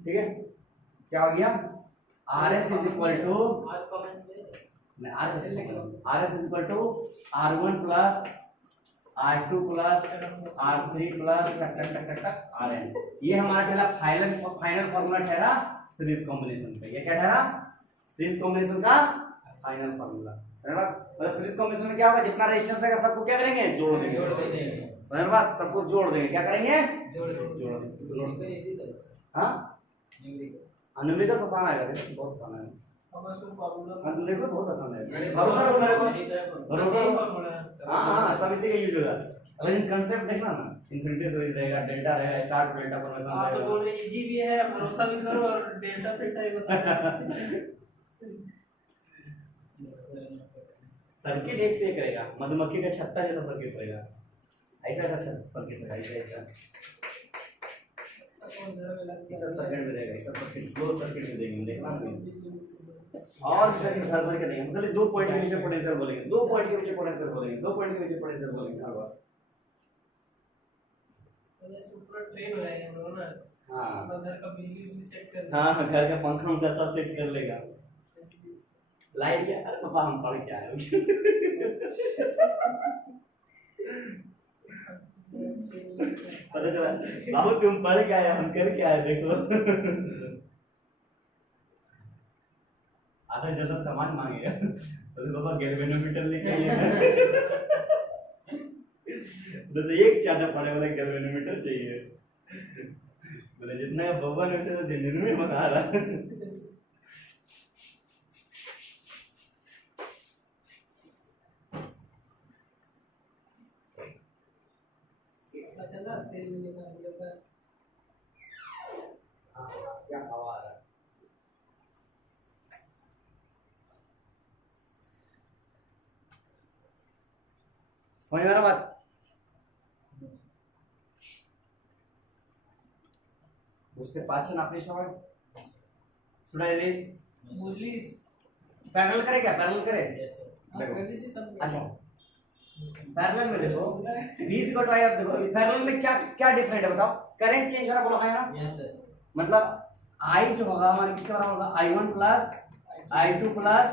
ठीक है, क्या हो गया RS is equal to RS is equal to R1 plus R2 plus R3 plus टक टक टक टक RN। ये हमारा ठहरा फाइनल फॉर्मूला ठहरा सीरीज कॉम्बिनेशन का, ये क्या ठहरा सीरीज कॉम्बिनेशन का फाइनल फॉर्मूला। समझ बात, मतलब सीरीज कॉम्बिनेशन में क्या होगा, जितना रेजिस्टेंस रहेगा सबको क्या करेंगे जोड़ देंगे, समझ बात, सबको जोड़ देंगे, क्या करेंगे जोड़ देंगे। हाँ न्यूमेरिकल आसान आएगा, बहुत आसान है, अब उसको फार्मूला देखो बहुत आसान है, भरोसा रखो मेरे को, भरोसा रखो। हाँ सब इसी का यूज होगा, लेकिन कांसेप्ट देखना ना, इन्फिनिटी सीरीज रहेगा, डेल्टा रहेगा, स्टार टू डेल्टा फॉर्मेशन आप तो बोल रहे इजी भी है, भरोसा भी करो और डेल्टा फिल्टा ही बता। सर्किट एक से एक रहेगा, मधुमक्खी का छत्ता जैसा सर्किट रहेगा, ऐसा ऐसा सर्किट रहेगा, ऐसा ऐसा सर्किट में रहेगा, ऐसा सर्किट क्लोज सर्किट में देंगे, देखना और सर्किट घर भर के नहीं, मतलब 2 पॉइंट के नीचे पोटेंशियल बोलेंगे, 2 पॉइंट के नीचे पोटेंशियल बोलेंगे, 2 पॉइंट के नीचे पोटेंशियल बोलेंगे, हर बार पूरा ट्रेन हो जाएगा हम लोग ना। हाँ घर का बिजली सेट कर हाँ घर का पंखा उनका सब सेट कर लेगा, लाइट क्या, अरे पापा हम पढ़ के आए पता चला बाबू तुम पढ़ के आए हम कर के आए, देखो आधा ज्यादा सामान मांगेगा तो पापा गैल्वेनोमीटर लेके आइए बस एक चार्जर पड़े वाला गैल्वेनोमीटर चाहिए, बोले जितना बब्बन है उसे तो झंझन में बना रहा अच्छा ना तेल में निकाल लेता है। हाँ, क्या हवा आ रहा है। समझ में आ रहा बात? বুঝতে পারছেন আপনি সবাই? Should I erase? मूलीस पैरेलल करे क्या? पैरेलल करे? हाँ कर दीजिए सब। अच्छा पैरेलल में देखो v is equal to i, अब देखो पैरेलल में क्या क्या डिफरेंट है बताओ? करंट चेंज हो रहा बोला है ना? Yes sir. मतलब i जो होगा हमारे किसके बराबर होगा? i1 plus i2 plus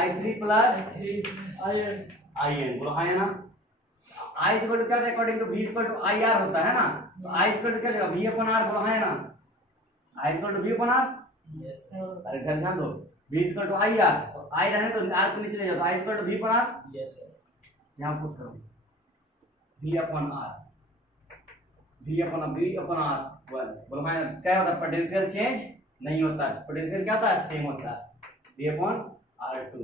i3 plus in बोला है ना? i इज इक्वल टू क्या according to v is equal to ir होता है ना? तो i इज इक्वल टू क्या देगा? v अपॉन r बोला है ना? i is equal to v upon r। Yes अरे इधर ध्यान दो, v is equal to ir, तो i रहने तो r को नीचे ले जाओ, तो i is equal to v upon r। Yes sir. यहाँ पुट करो v upon r, v upon r 1 बोलो मैं क्या होता है? पोटेंशियल चेंज नहीं होता है, पोटेंशियल क्या होता है? सेम होता है। v upon r2,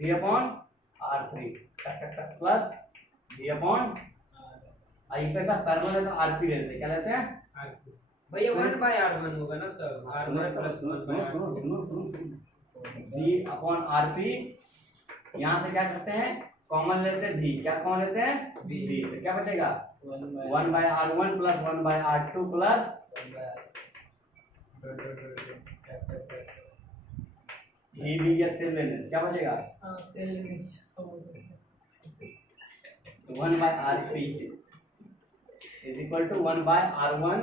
v upon r3 plus v upon i कैसा पैरेलल है तो rp ले लेते हैं, क्या लेते हैं? भैया 1/r1 होगा ना सर? सुनो v अपॉन rp, यहाँ से क्या करते हैं? कॉमन लेते हैं v, क्या कॉमन लेते हैं? v, तो क्या बचेगा? 1/r1 plus 1/r2 plus v या तेल लेने, क्या बचेगा? हाँ तेल लेंगे सब हो जाएगा। 1/rp is equal to 1/r1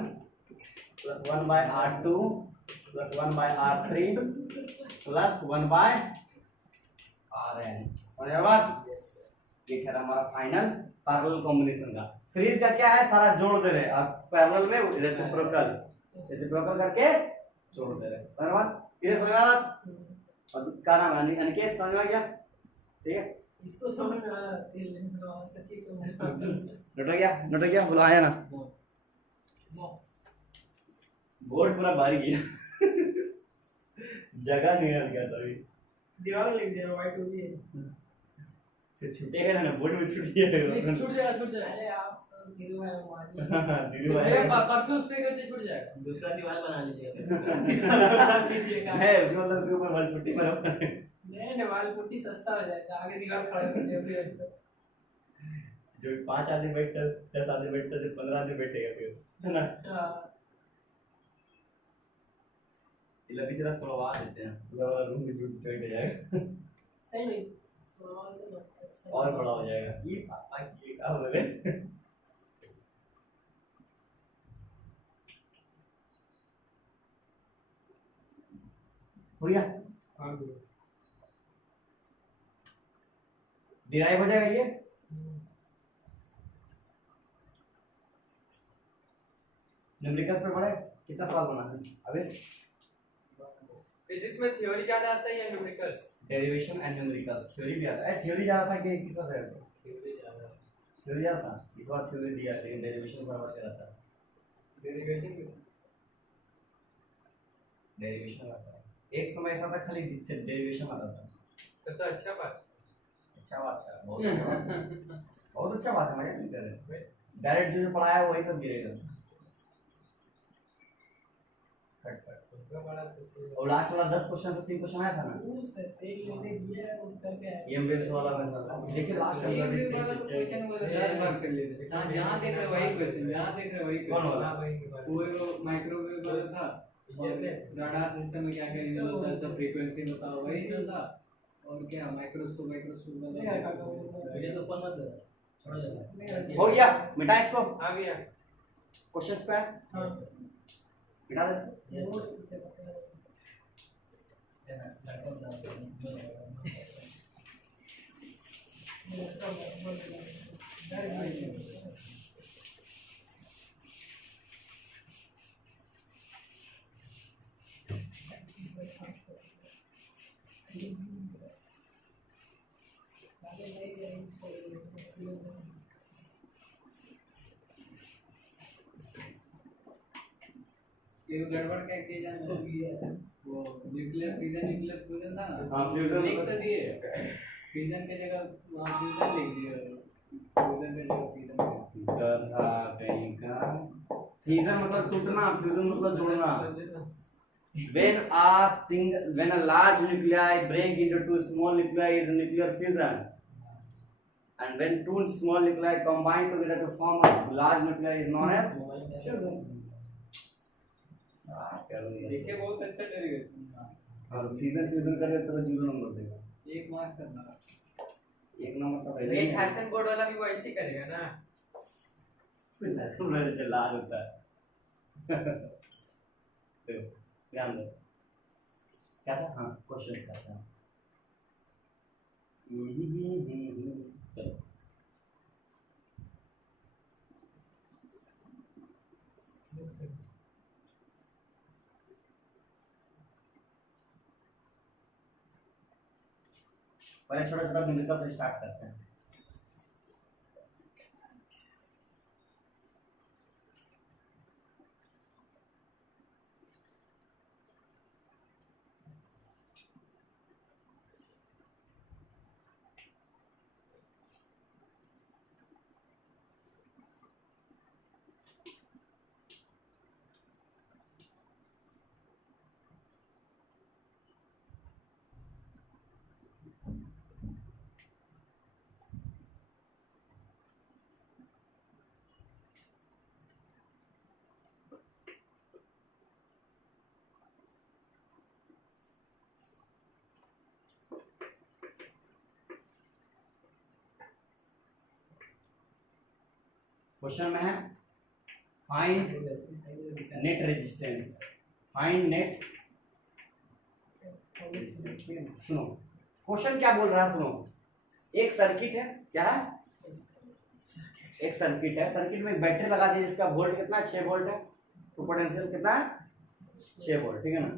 plus 1/r2 plus 1/r3 plus 1/rn। समझ गए बात? ये था हमारा फाइनल पैरेलल कॉम्बिनेशन का। सीरीज का क्या है? सारा जोड़ दे रहे हैं, और पैरेलल में रेसिप्रोकल करके जोड़ दे रहे हैं। समझ बात? ये समझ बात? और क्या नाम है? अनिकेत, समझ में आ गया? ठीक है, इसको समझ में आया, तेल लेने का सच्ची समझ में आया। नोट हो गया बुलाया ना? बोर्ड पूरा भर गया जगह नहीं रह गया सभी। दीवार लिख दिया वाइट हो गई। फिर छूटेगा ना, बोर्ड में छूट गया। छूट जाएगा। अरे आप धीरू भाई मार धीरू भाई परफ्यूम स्प्रे करते छूट जाएगा। दूसरा दीवार बना लीजिएगा। है उसके मतलब उसके ऊपर वाल पुट्टी मारो। नहीं वाल पुट्टी सस्ता हो जाएगा, आगे दीवार खड़ा कर दिया फिर जो 5 आदमी बैठता है, 10 आदमी बैठता है, 15 आदमी बैठेगा फिर, है ना? हां इला पिछला तोड़वा देते हैं, पूरा रूम में जुट हो जाएगा। सही नहीं और बड़ा हो जाएगा। ये पापा की क्या बोले? हो गया? हां डिराइव हो जाएगा ये। न्यूमेरिकल्स पे पढ़े कितना सवाल बना है अबे? फिजिक्स में थ्योरी ज्यादा आता है या numericals? Derivation and numericals. Theory भी आता है। थ्योरी ज्यादा था कि किसका था? थ्योरी ज्यादा था। इस बार थ्योरी दिया, लेकिन डेरिवेशन बराबर क्या था? डेरिवेशन आता है। एक समय ऐसा था खाली डेरिवेशन आता था। तब तो अच्छा बात है, बहुत अच्छा बात है। बहुत अच्छा बात है, मजा नहीं कर रहे। डायरेक्ट जो पढ़ाया वही सब गिरेगा। और लास्ट वाला 10 क्वेश्चन से 3 क्वेश्चन आया था ना? ये एमवेस वाला में सब देखिए लास्ट वाला क्वेश्चन वो 10 बार कर लिए थे। जहां देख रहे वही क्वेश्चन, जहां देख रहे वही कौन वाला? वो माइक्रोवेव वाला था। रडार सिस्टम में क्या क्या यूज होता है, फ्रीक्वेंसी बताओ, वही सब था। और क्या माइक्रोस्कोप मुझे तो ऊपर मत थोड़ा सा हो गया? मिटा इसको। आ गया क्वेश्चंस पे हां मिटा दे इसको। ये गड़बड़ क्या किए जाने वो न्यूक्लियर फ्यूजन था ना। हां फ्यूजन लिख तो दिए, फ्यूजन की जगह वहां फ्यूजन लिख दिया, फ्यूजन की जगह फ्यूजन था कहीं फ्यूजन मतलब टूटना, फ्यूजन मतलब जोड़ना। when a large nuclei break into two small nuclei is nuclear fusion, and when two small nuclei combine together to form a large nuclei is known as fusion. देखिए बहुत अच्छा derivation. और fusion करे तो 0 number देगा। एक marks करना। एक नंबर का ये झारखंड बोर्ड वाला भी वैसे ही करेगा ना? झारखंड में चला होता है। ध्यान दो क्या था? हाँ क्वेश्चंस का था। चलो पहले छोटा छोटा बिंदु से स्टार्ट करते हैं। क्वेश्चन में है find net resistance, find net. सुनो क्वेश्चन क्या बोल रहा है, सुनो। एक सर्किट है, क्या है? एक सर्किट है, सर्किट में एक बैटरी लगा दी जिसका वोल्ट कितना 6 वोल्ट है, तो पोटेंशियल कितना है 6 वोल्ट, ठीक है ना।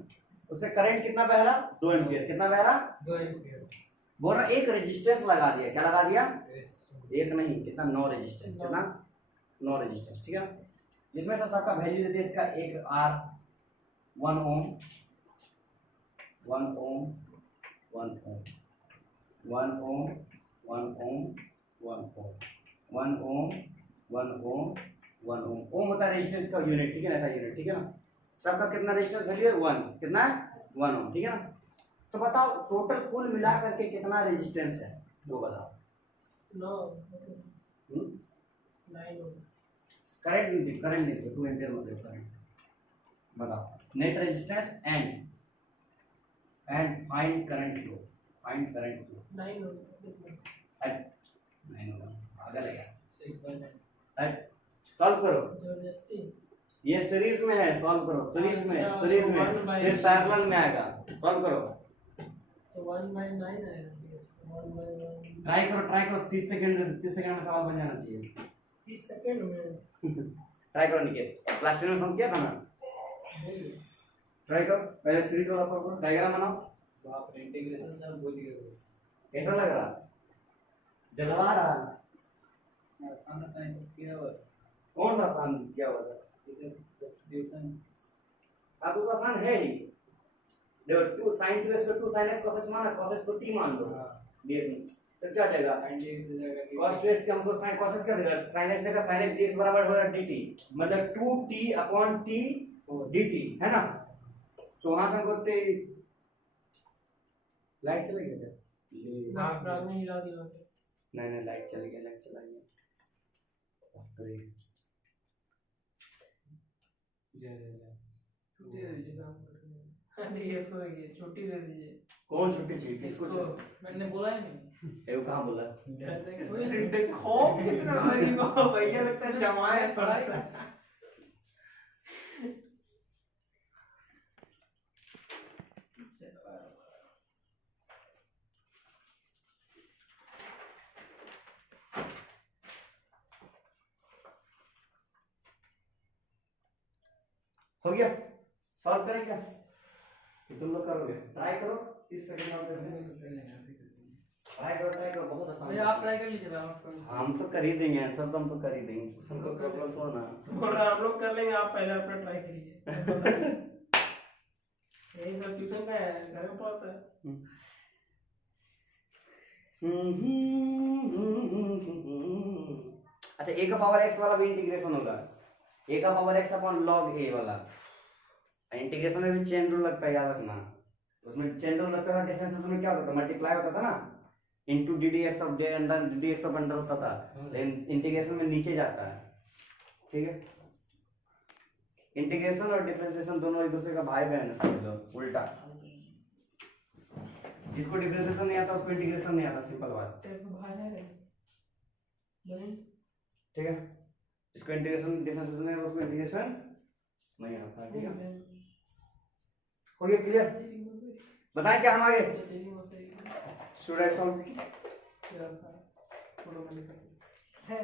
उससे करंट कितना बह रहा 2 एम्पियर, कितना बह रहा 2 एम्पियर। बोल रहा एक रेजिस्टेंस लगा दिया, क्या लगा दिया? एक नहीं, कितना 9 रेजिस्टेंस, कितना 9 रेजिस्टेंस, ठीक है। जिसमें से सबका वैल्यू देते हैं, इसका एक आर 1 ओम 1 ओम 1 ओम 1 ओम 1 ओम 1 ओम 1 ओम 1 ओम 1 ओम। ओम होता है रेजिस्टेंस का यूनिट, ठीक है ना, ऐसा यूनिट, ठीक है ना। सबका कितना रेजिस्टेंस वैल्यू है 1, कितना है 1 ओम, ठीक है ना। तो बताओ टोटल कुल मिला करके कितना रेजिस्टेंस है, वो बताओ। 9 करंट नहीं 2 एम्पियर मतलब करंट। बताओ net resistance and find current flow, find current flow. 9 आगे लगा 6/9 राइट। सॉल्व करो, जबरदस्ती। ये सीरीज में है, सॉल्व करो सीरीज में, अच्छा, सीरीज तो में 1 by फिर पैरेलल में आएगा, सॉल्व करो। तो 1/9 आएगा, 1/1 ट्राई करो 30 सेकंड में सवाल बन जाना चाहिए। 30 सेकंड में ट्राई करो निकेत, लास्ट टाइम सम किया था ना, ट्राई करो। पहले सीरीज वाला सॉल्व करो, डायग्राम बनाओ। बाप रे, इंटीग्रेशन सब भूल गए। कैसा लग रहा? जलवा रहा? आसान आसान सब किया हुआ। कौन सा आसान किया हुआ था? जैसे सब्स्टिट्यूशन आपको तो आसान है ही। देखो 2 sin 2x को 2 sin x cos x माना, cos x को t मान लो dx में, तो क्या जाएगा sin dx हो जाएगा। cos 2x के हमको sin cos x का देगा, sin x देगा, sin x dx बराबर होगा dt, मतलब 2t/t dt है ना। तो वहां से हमको लाइट चली गई क्या? आप रात में हिला दिया। नहीं लाइट चली गई, लाइट चला गया। अरे छुट्टी दे दीजिए काम करने। हाँ जी, इसको ये छुट्टी दे दीजिए। कौन छुट्टी चाहिए, किसको इसको चाहिए? मैंने बोला ही नहीं। एव कहां बोला? ओए देखो कितना गरीब हो भैया, लगता है जमाया थोड़ा सा। हो गया, सॉल्व करें क्या? तो तुम लोग करोगे, ट्राई करो 30 सेकंड और ट्राई करो, बहुत आसान भैया आप ट्राई कर लीजिए, आप कर लीजिए। हम तो कर ही देंगे आंसर, तो हम तो कर ही देंगे, उसमें कोई प्रॉब्लम तो ना। बोल रहा हम लोग कर लेंगे, आप पहले अपना ट्राई करिए। यही सब ट्यूशन का है, घर में पढ़ाता है। अच्छा a का पावर x वाला भी इंटीग्रेशन होगा, ए का पावर एक्स अपॉन लॉग ए वाला। इंटीग्रेशन में भी चेन रूल लगता है, याद रखना। उसमें चेन रूल लगता था, डिफरेंशिएशन में क्या होता था, मल्टीप्लाई होता था ना, into D D X of डे अंदर D D X of under होता था, लेकिन इंटीग्रेशन में नीचे जाता है। ठीक है, इंटीग्रेशन और डिफरेंशिएशन दोनों एक दूसरे का भाई बहन है, समझ लो, उल्टा। जिसको डिफरेंशिएशन नहीं आता उसको इंटीग्रेशन नहीं आता, सिंपल बात। ठीक है, जिसको इंटीग्रेशन डिफरेंशिएशन नहीं आता उसको इंटीग्रेशन नहीं आता। ठीक है, हो गया क्लियर? बताएं क्या हम आगे? Should I solve? है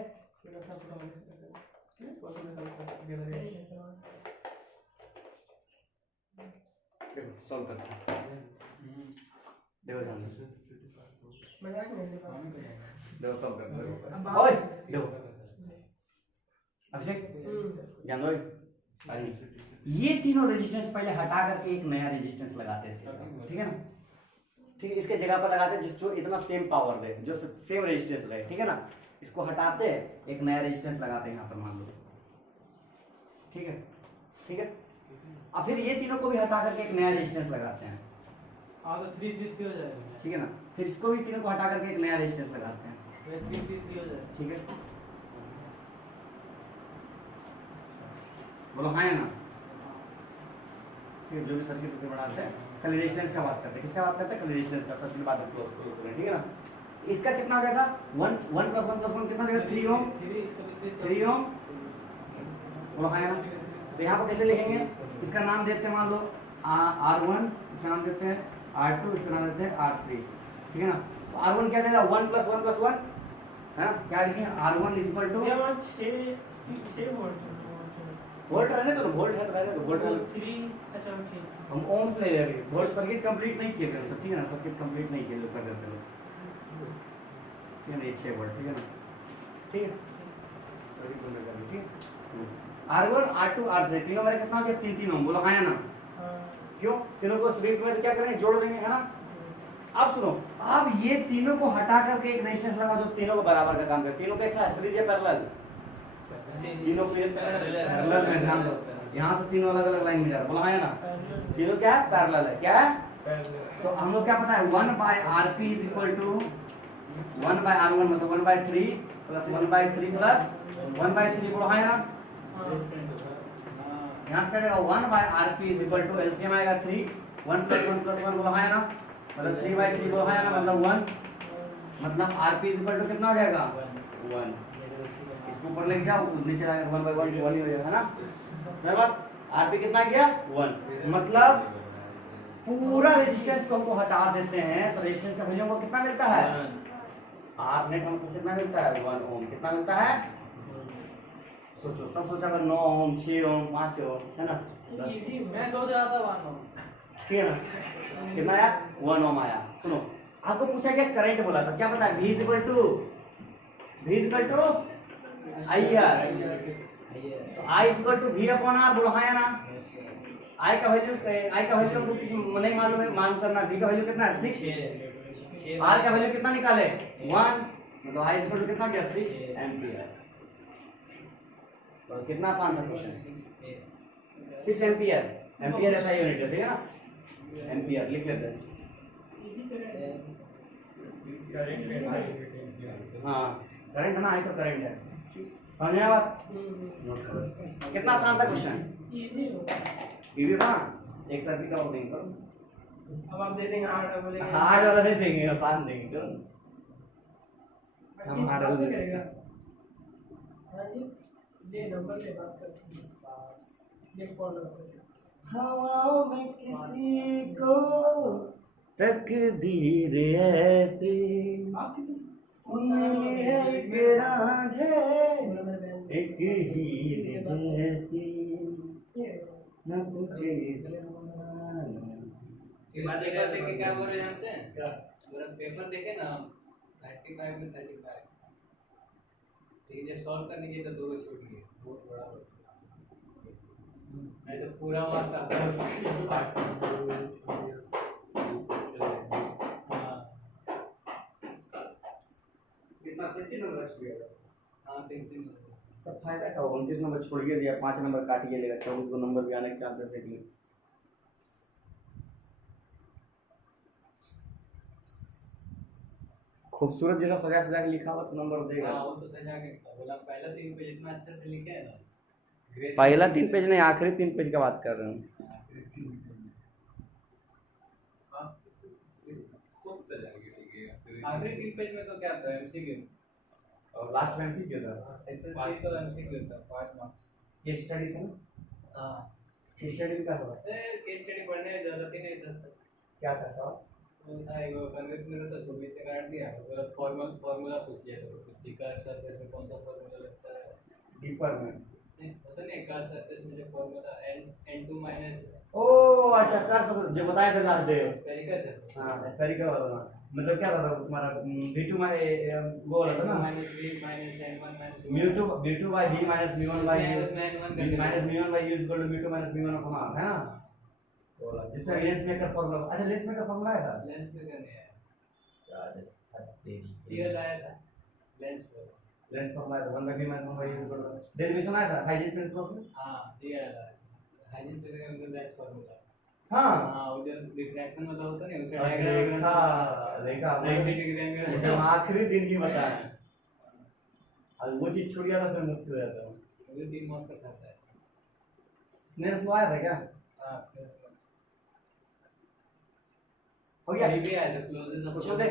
देखो सॉल्व करते हैं, देखो ध्यान से, मजाक नहीं कर सकता। देखो सॉल्व करते हैं। अब ओए देखो अभिषेक ध्यान दो, ये तीनों रेजिस्टेंस पहले हटा करके एक नया रेजिस्टेंस लगाते हैं इसके ऊपर, ठीक है ना? ठीक है, इसके जगह पर लगाते हैं जिस जो इतना सेम पावर दे, जो सेम रेजिस्टेंस रहे, ठीक है ना? इसको हटाते हैं, एक नया रेजिस्टेंस लगाते हैं यहाँ पर, मान लो। ठीक है, ठीक है, अब फिर ये तीनों को भी हटा करके एक नया रेजिस्टेंस लगाते हैं। हाँ तो 3 3 3 हो जाएगा। ठीक है ना? फिर इसको भी तीनों को हटा करके एक नया रेजिस्टेंस लगाते हैं। 3 3 3 हो जाएगा। ठीक है, बोलो हाँ या ना? ठीक है, जो भी सर्किट को बढ़ाते हैं, खाली रेजिस्टेंस का बात करते हैं। किसका बात करते हैं? खाली रेजिस्टेंस का। सर्किट बाद में क्लोज करें, ठीक है ना? इसका कितना हो जाएगा? 1 1 + 1 + 1 कितना हो जाएगा? 3 ओम। 3 ओम, बोलो हाँ या ना? तो यहाँ पर कैसे लिखेंगे? इसका नाम देते हैं, मान लो R1, इसका नाम देते हैं R2, इसका नाम देते हैं R3, ठीक है ना? तो R1 क्या देगा? 1 + 1 + 1 है ना? क्या लिखेंगे? R1 = ये वहाँ 6 वोल्ट रहने दो, वोल्ट है तो रहने दो, वोल्ट है। 3 अच्छा ठीक। हम ओम्स ले रहे हैं, वोल्ट सर्किट कंप्लीट नहीं किए थे सब, ठीक है ना? सर्किट कंप्लीट नहीं किए, लोग कर देते लोग, ठीक है ना? ये 6 वोल्ट, ठीक है ना? ठीक है, सर्किट बंद कर दो, ठीक है? R1 R2 R3 तीनों में कितना हो गया? 3 3 ओम। बोलो हाँ या ना? क्यों? तीनों को सीरीज में क्या करेंगे? जोड़ देंगे, है ना? अब सुनो, अब ये तीनों को हटा करके एक रेजिस्टेंस लगा जो तीनों को बराबर का काम करे। तीनों कैसा है? सीरीज या पैरेलल? तीनों पैरेलल में, ध्यान दो, यहाँ से तीनों अलग अलग लाइन में जा रहा है। बोला हाँ या ना? तीनों क्या है? पैरेलल है। क्या है? तो हम लोग क्या पता है? 1/Rp = 1/R1, मतलब 1/3 + 1/3 + 1/3। बोलो हाँ या ना? यहाँ से क्या जाएगा? 1/Rp = LCM आएगा 3, 1 + 1 + 1। बोलो हाँ या ना? मतलब 3/3। बोलो हाँ या ना? मतलब 1, मतलब Rp = कितना हो जाएगा? 1। इसको ऊपर लेके जाओ, नीचे आएगा 1/1 1 ही हो जाएगा, है ना? समझ बात? Rp कितना गया? 1। मतलब पूरा रेजिस्टेंस को हमको हटा देते हैं तो रेजिस्टेंस का वैल्यू हमको कितना मिलता है? R नेट हमको कितना मिलता है? 1 ओम। कितना मिलता है? सोचो, सब सोचा कर 9 ओम, 6 ओम, 5 ओम, है ना? इजी मैं सोच रहा था 1 ओम। ठीक है ना? कितना आया? 1 ओम आया। सुनो, आपको पूछा क्या? करंट बोला था, क्या पता है? V = IR, तो I = V/R। बोलो हाँ या ना? I का वैल्यू हमको नहीं मालूम है, मालूम करना। V का वैल्यू कितना है? 6। R का वैल्यू कितना निकाले? 1, मतलब I = कितना गया? 6 एम्पीयर। तो कितना आसान था क्वेश्चन? 6 एम्पीयर। एम्पीयर ऐसा यूनिट है, ठीक है ना? एम्पीयर लिख लेते हैं। हाँ, करंट है ना? I तो करंट है, समझ में आया बात? नोट करो, कितना आसान था क्वेश्चन? इजी हो। इजी था ना? एक सर्किट का ओपनिंग करो। अब आप दे देंगे हार्ड बोलेंगे हार्ड वाला नहीं देंगे, आसान देंगे। चलो हम हार्ड वाला करेगा। देंगे। हाँ जी, ये नंबर पे बात करते हैं। ये कॉल हवाओं में किसी को तकदीर ऐसी आप किसी मिली है, एक रांझे एक हीर जैसी, न पूछे बात देख रहे थे कि क्या बोल रहे जानते हैं? क्या? पूरा पेपर देखे ना, 35 में 35, लेकिन जब सॉल्व करने की तो 2 छूट गए, बहुत बड़ा हो नहीं तो पूरा मार्क्स आता है। कितना? 3 नंबर छूट गया। हाँ 3 3 तो फायदा क्या होगा? 29 नंबर छोड़ के दिया, 5 नंबर काट के लेगा, 24 को नंबर भी आने के चांसेस है कि खूबसूरत जैसा सजा सजा के लिखा हुआ तो नंबर देगा। हाँ वो तो सजा के बोला, पहला 3 पेज इतना अच्छे से लिखे है ना, ग्रेस पहला 3 पेज नहीं, आखिरी 3 पेज का बात कर रहे हूँ। हाँ, खूब सजा के लिखे। आखिरी 3 पेज में तो क्या था, एमसीक्यू और लास्ट में एमसीक्यू था, सेक्शन सी तो एमसीक्यू था 5 मार्क्स। केस स्टडी था ना? हाँ केस स्टडी का था, केस स्टडी पढ़ने की जरूरत ही नहीं था। क्या था सवाल? वो था एक कन्वेक्स में था, तो बीच से काट दिया, और फार्मूला पूछ लिया, तो कुछ कर्व सरफेस में कौन सा फार्मूला लगता है, डीपर में नहीं पता नहीं, कर्व सरफेस में जो फार्मूला n2 माइनस ओ अच्छा, कर सब जो बताया था लास्ट डे। स्फेरिकल सरफेस, हाँ स्फेरिकल वाला था, मतलब क्या था तुम्हारा v2 में वो वाला था ना, minus v minus n1 minus v2 by v minus v1 by u उसमें n1 कर minus v1 by u is equal to v2 minus v1 अपना है ना, बोला जिससे लेंस मेकर फॉर्मूला। अच्छा लेंस मेकर फॉर्मूला आया था, लेंस में करने आया, तेरी रियल आया था लेंस पर। लेंस फॉर्मूला आया था 1 by v minus 1 by u is equal to derivation आया था हाइजेंस प्रिंसिपल से। हाँ दिया था हाइजेन प्रिंसिपल का लेंस फार्मूला। हाँ हाँ वो जो रिफ्रैक्शन वाला होता नहीं, उसे देखा देखा 90 डिग्री एंगल एकदम आखिरी दिन की बताया, और वो चीज छूट गया था फिर मुश्किल हो जाता है। मुझे 3 मार्क्स का था शायद। स्नेल्स लॉ आया था क्या? हाँ स्नेल्स लॉ हो गया? ये भी आया था, क्लोजेस्ट पूछो दे।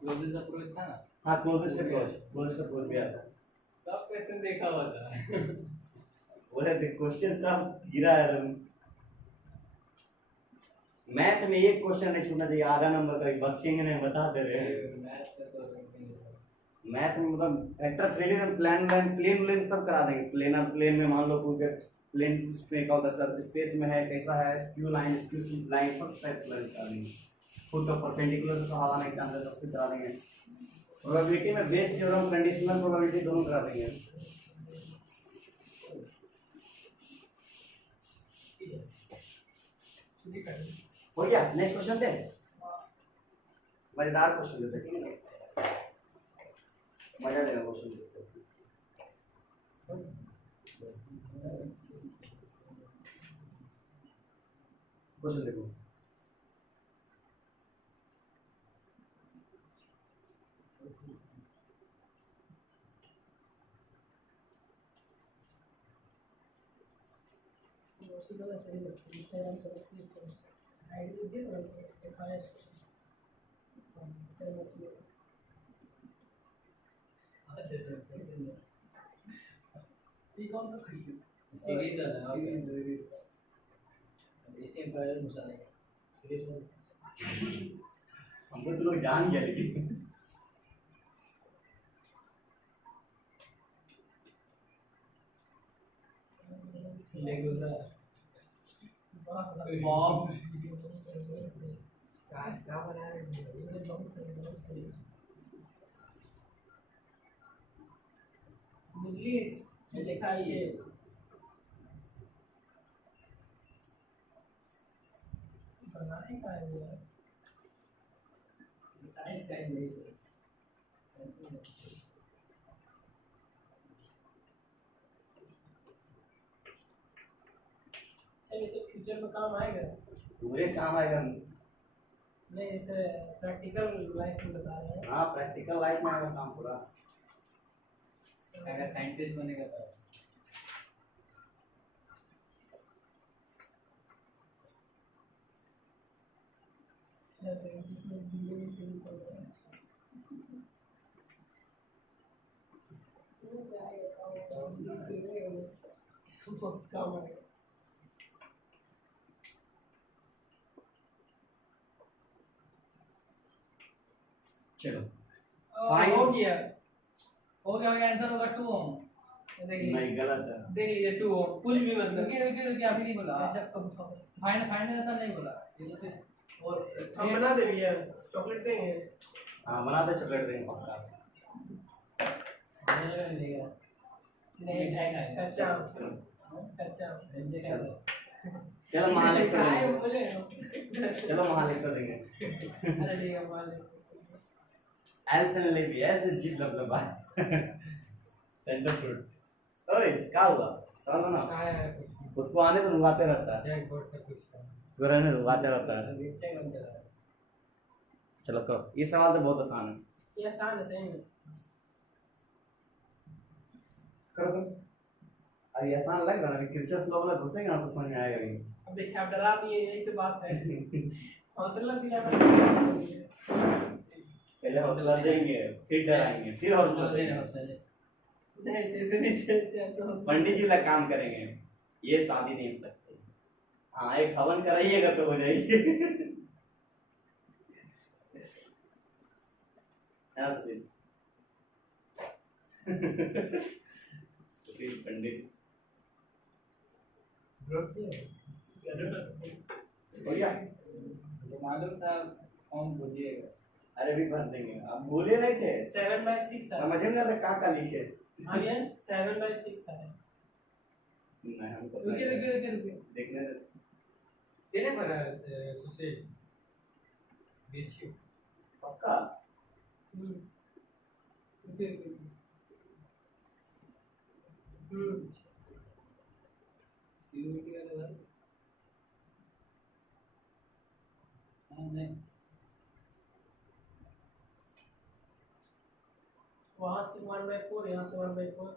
क्लोजेस्ट अप्रोच था ना। हाँ क्लोजेस्ट अप्रोच भी आया था। सब क्वेश्चन देखा हुआ था। बोले थे क्वेश्चन सब गिरा है। मैथ में एक क्वेश्चन नहीं छूटना चाहिए, आधा नंबर का बख्शेंगे नहीं, बता दे रहे हैं। मैथ्स का तो मैथ में मतलब वेक्टर 3D में प्लेन सब करा देंगे। प्लेनर प्लेन में मान लो पूरे प्लेन में क्या होता है सर, स्पेस में है कैसा है, स्क्यू लाइन सब टाइप करा देंगे। खुद का परपेंडिकुलर से सवाल आने के चांसेस सबसे करा देंगे। प्रोबेबिलिटी में बेस थ्योरम, कंडीशनल प्रोबेबिलिटी दोनों करा देंगे। हो गया? नेक्स्ट क्वेश्चन दे, मजेदार क्वेश्चन देते, ठीक है ना, मजा देगा क्वेश्चन देते। क्वेश्चन देखो, सीरीज है ना, एशियन पैरेलल मसाले सीरीज में हमको तो लोग जान गया लेकिन बॉब क्या बना रहे मजलिस ये देखा ये बनाने का है यार, साइंस का है नहीं सर। सर इसे फ्यूचर में काम आएगा? पूरे काम आएगा। नहीं इसे प्रैक्टिकल लाइफ में बता रहे हैं। हाँ प्रैक्टिकल लाइफ में आएगा काम पूरा। अगर साइंटिस्ट बनेगा तो काम आएगा। चलो हो गया आंसर होगा 2 ओम। देख लीजिए, नहीं गलत है। देख लीजिए 2 ओम कुछ भी मतलब रुकिए अभी नहीं बोला। ऐसा कब फाइनल ऐसा नहीं बोला, ये तो सिर्फ और हम बना दे भैया, चॉकलेट देंगे। हाँ बना दे, चॉकलेट देंगे पक्का। नहीं कच्चा कच्चा चलो महालेखा काय देंगे, बोले चलो महालेखा देंगे। अरे ठीक है मान ले Alpenlevi as a jeep लबलबा सेंटर फ्रूट ओए क्या हुआ सवाल ना आया है कुछ उसको आने तो रुलाते रहता है चेक बोर्ड पे कुछ उसको रहने रुलाते रहता है चेक बन चला है चलो करो ये सवाल तो बहुत आसान है ये आसान है सही में करो तुम अभी आसान लग रहा है अभी किरचस लॉ वाला घुसेंगे ना तो समझ में आएगा भी अब देखिए आप डरा दिए यही तो बात है हौसला दिला पहले हौसला देंगे फिर डराएंगे फिर हौसला देंगे नहीं ऐसे नहीं चलते आप तो पंडित जी वाला काम करेंगे ये शादी नहीं हो सकती हाँ एक हवन कराइएगा तो हो जाएगी हाँ सुशील सुशील पंडित हो गया मुझे मालूम था फॉर्म भूलिएगा अरे भी भर देंगे आप भूले नहीं थे 7/6 है समझ में नहीं आता क्या लिखे हाँ ये 7/6 है नहीं हमको रुकिए देखने दे। तेरे पर सुशील बेचियो पक्का सीयूईटी वाले बात हाँ नहीं वहाँ से 1/4 यहाँ से 1/4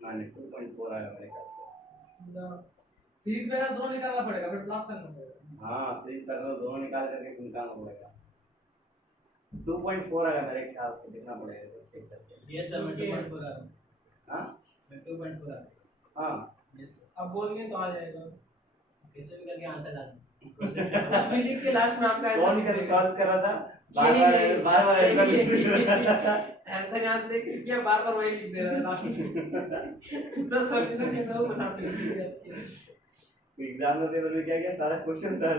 नहीं 2.4 आया मेरे ख्याल से ना सीरीज में ना दोनों निकालना पड़ेगा फिर प्लस करना पड़ेगा हाँ सीरीज कर दो दोनों निकाल करके निकालना पड़ेगा 2.4 आया मेरे ख्याल से देखना पड़ेगा तो चेक करके ये सर मैं 2.4 आ हाँ मैं 2.4 आ हाँ यस अब बोलेंगे तो आ जाएगा कैसे भी करके आंसर ला कुछ भी लिख के लास्ट में आपका आंसर कौन लिख कर देगा सॉल्व कर रहा था यही बार बार आंसर लिख आंसर यहाँ देख के क्या बार बार वही लिख दे रहा है लास्ट में तो सॉल्यूशन कैसे हो बताते हैं एग्जाम में पेपर में क्या क्या सारा क्वेश्चन था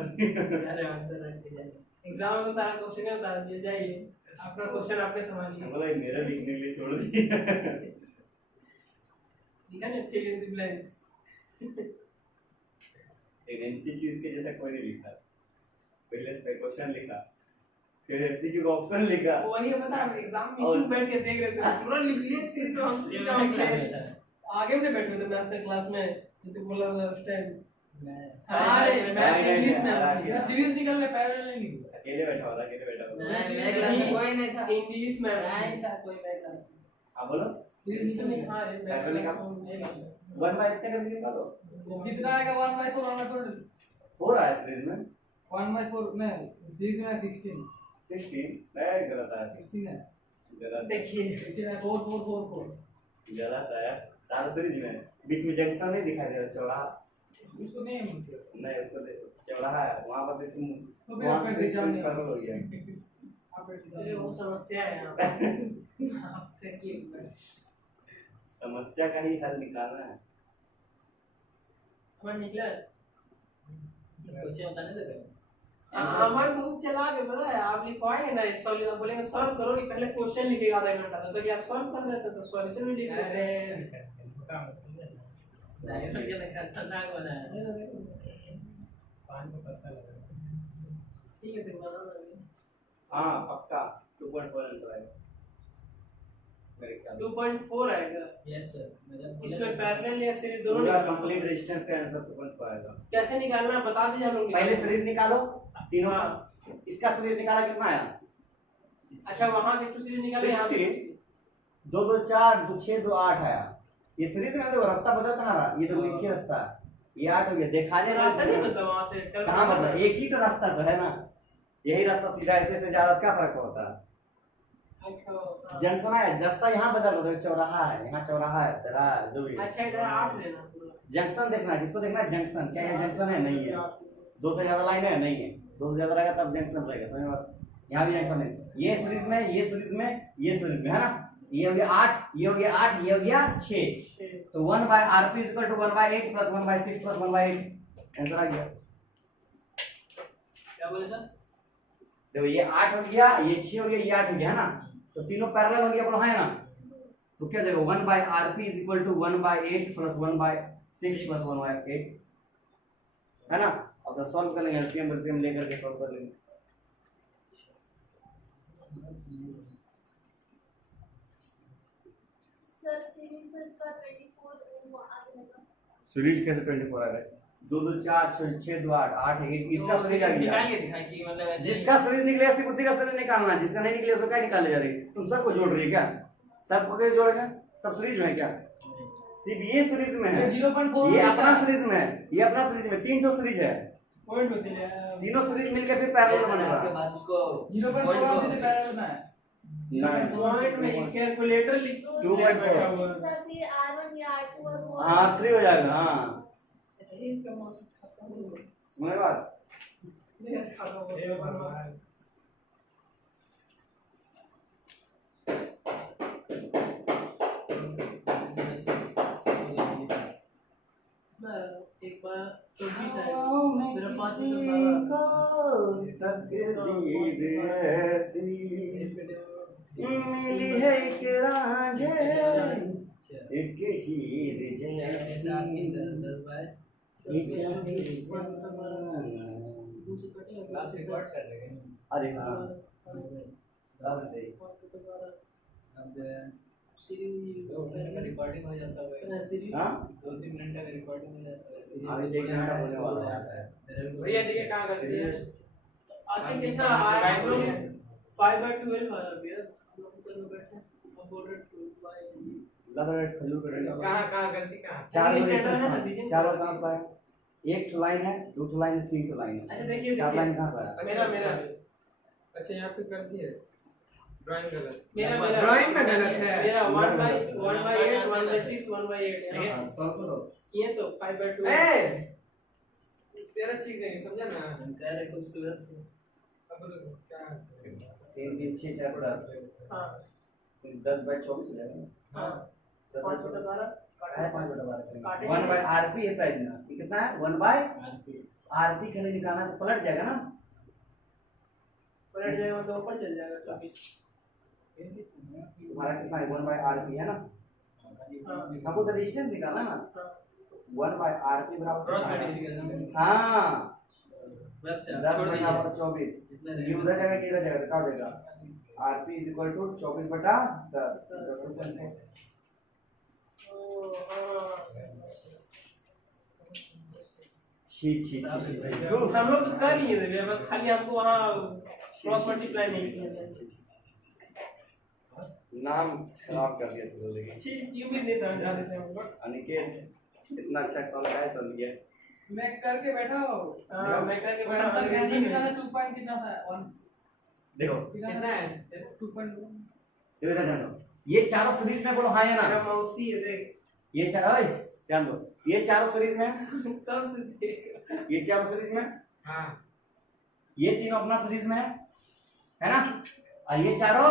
अरे आंसर रख के जाए एग्जाम में सारा क्वेश्चन है बता दिए जाइए अपना क्वेश्चन आपने संभालिए बोला मेरा लिखने के लिए छोड़ दिया लिखा ना फिल इन द ब्लैंक्स एक एमसीक्यू इसके जैसा कोई नहीं लिखा पहले से क्वेश्चन लिखा फिर एमसीक्यू का ऑप्शन लिखा वही पता है एग्जाम में इशू बैठ के देख रहे थे पूरा लिख लिए थे तो हम ये क्या मैं हो क्लास गया में था आगे में बैठे थे मैथ्स क्लास में तो बोला था उस टाइम मैं अरे मैं इंग्लिश में मैं सीरीज निकलने पैरेलल नहीं निकला अकेले बैठा वाला अकेले बैठा वाला मैं क्लास में कोई नहीं था इंग्लिश में नहीं था कोई मैं क्लास में हाँ बोलो सीरीज तो नहीं निकल खा रहे मैथ्स पैरेलल क्लास में 1 बाय इतने करके निकालो कितना आएगा 1/4 1/4 4 आया सीरीज में 1/4 नहीं सीरीज में 16 16 नहीं गलत आया 16 है गलत देखिए 16 है 4 4 4 4 गलत आया चार सीरीज में बीच में जंक्शन नहीं दिखाई दे रहा चौराहा उसको नहीं है मुझे नहीं उसको देखो चौराहा है वहां पर भी तुम तो फिर वहां आप से पैरेलल switch नहीं पैरेलल हो गया आप अरे वो समस्या है यहाँ पे आप देखिए समस्या का ही हल निकालना है हमारे निकला क्वेश्चन बताने लगे हमारे बुक चला के पता है आप लिखवाएंगे ना सॉल्यूशन बोलेंगे सॉल्व करो कि पहले क्वेश्चन लिखेगा आधा घंटा तो कभी आप सॉल्व कर देते तो सॉल्यूशन भी लिख लेते नहीं तो क्या खतरनाक बनाया पान को पता लगा ठीक है फिर बना देंगे हाँ पक्का 2.4 आंसर आएगा मेरे ख्याल से 2.4 आएगा यस सर इसमें पैरेलल या सीरीज दोनों पूरा निकालना कंप्लीट होगा। रेजिस्टेंस का आंसर 2.4 आएगा कैसे निकालना है बता दीजिए हम लोग पहले निकालेंगे। सीरीज निकालो तीनों हाँ। का इसका सीरीज निकाला कितना आया अच्छा वहां से टू सीरीज निकाले यहाँ से 16 2 2 4 2 6 2 8 आया ये सीरीज में तो रास्ता बदल कहाँ रहा ये तो एक ही रास्ता है ये 8 हो गया दिखाने रास्ता नहीं बदला वहां से कहाँ बदला एक ही तो रास्ता तो है ना यही रास्ता सीधा ऐसे जा रहा क्या फर्क होता है जंक्शन है रास्ता यहाँ बदल रहा है चौराहा है यहाँ चौराहा है तेरा जो भी अच्छा इधर 8 लेना पूरा जंक्शन देखना है किसको देखना है जंक्शन क्या यहाँ जंक्शन है नहीं है दो से ज्यादा लाइन है नहीं है दो से ज्यादा रहेगा तब जंक्शन रहेगा समझ में यहाँ भी जंक्शन है ये सीरीज में ये सीरीज में ये सीरीज में है ना ये हो गया 8 ये हो गया 8 ये हो गया 6 तो 1 by rp is equal to 1 by 8 plus 1 by 6 plus 1 by 8 answer आ गया क्या बोले सर देखो ये 8 हो गया ये 6 हो गया ये 8 हो गया है ना तो तीनों पैरेलल हो गया बोलो है ना तो क्या देखो 1 by rp is equal to 1 by 8 plus 1 by 6 plus 1 by 8 है ना अब तो सॉल्व कर लेंगे एलसीएम एलसीएम लेकर के सॉल्व कर लेंगे सर सीरीज तो इसका 24 ओम सीरीज कैसे 24 आ गए? 2 2 4 6 6 2 8 8 है, इसका सीरीज आ गया। निकाल के दिखाएं कि मतलब ऐसे जिसका सीरीज निकलेगा सिर्फ उसी का सीरीज निकालना है, जिसका नहीं निकलेगा उसको क्या निकाले जा रही है? तुम सबको जोड़ रही है क्या? सबको कैसे जोड़ेगा? सब सीरीज में है क्या? सिर्फ ये सीरीज में है, 0.4 ये अपना सीरीज में है, ये अपना सीरीज में, 3 तो सीरीज है, पॉइंट होते हैं तीनों सीरीज मिलके फिर पैरेलल बनेगा। उसके बाद उसको 0.4 से पैरेलल में है। पॉइंट में कैलकुलेटर लिख दो 2.4 इस हिसाब से ये R1 या R2 और वो R3 हो जाएगा। हाँ अच्छा ये इसका मौसम सस्ता नहीं है समझ बात? नहीं खाता हुआ एक बार 24 है मेरा 5 तकदीर ऐसी मिली है एक रांझे, एक हीर जैसी, क्लास रिकॉर्ड कर रहे हैं। अरे हाँ अब से रिकॉर्डिंग हो जाता है। हाँ 2-3 मिनट का रिकॉर्डिंग हो जाता है। अभी देखने का होने वाला है। भैया देखिए कहाँ करते हैं अच्छा कितना आया हम लोग 5/12 वाला भैया हम लोग ऊपर में बैठे हैं अब बोल रहे 2/8 लगा खल्लू करेंगे। कहाँ गलती कहाँ चार इंग्लिश रजिस्टर्स टेबल है ना, हैं, दीजिए। चार और कहाँ से आया? एक ठो लाइन है, दो ठो लाइन है, तीन ठो लाइन अच्छा है, देखिए चार देखिए लाइन कहाँ से आया? मेरा अच्छा यहाँ पे गलती है, ड्राइंग गलत। मेरा ड्राइंग में गलत है। मेरा 1/8 1/6 1/8 है हाँ, सॉल्व करो। ये तो 5/2 तेरा चीज नहीं समझा ना। हम कह रहे खूबसूरत से। अब रुको, क्या 3 3 6 4 10 हाँ 10/24 हो जाएगा। हाँ 5/12 है 5/12 काटेंगे। 1 बाय आरपी है इतना, ये कितना है? 1 बाय आरपी के लिए निकालना तो पलट जाएगा ना। पलट जाएगा तो ऊपर चल जाएगा 24 तुम्हारा कितना है? 1 बाय आरपी है ना, हाँ हमको तो रेजिस्टेंस निकालना है ना। हाँ 1 बाय आरपी क्रॉस बराबर मल्टीप्लिकेशन। हाँ बस 10 बराबर 24, इतना ये उधर जाएगा कि इधर जाएगा? क्या हो जाएगा? आरपी इज इक्वल टू 24/10 छी छी छी तो हम लोग तो कर लिए थे बस खाली हमको वहाँ क्रॉस मल्टीप्लाई नहीं किया नाम खराब कर दिया तुमने। लेकिन अच्छी उम्मीद नहीं था जाने से हमको अनिकेत इतना अच्छा सॉल्व है समझ गया। मैं करके बैठा हूँ। हाँ मैं करके कोई आंसर कैसे कितना था 2 पॉइंट कितना था 1 देखो कितना है 2.1 देखो इधर ध्यान दो, ये चारों सीरीज में बोलो हाँ या मेरा ना? मौसी है देख ये चारों ओए ध्यान दो, ये चारों सीरीज में, कब से देख ये चारों सीरीज में, हाँ ये तीनों अपना सीरीज में है ना, और ये चारों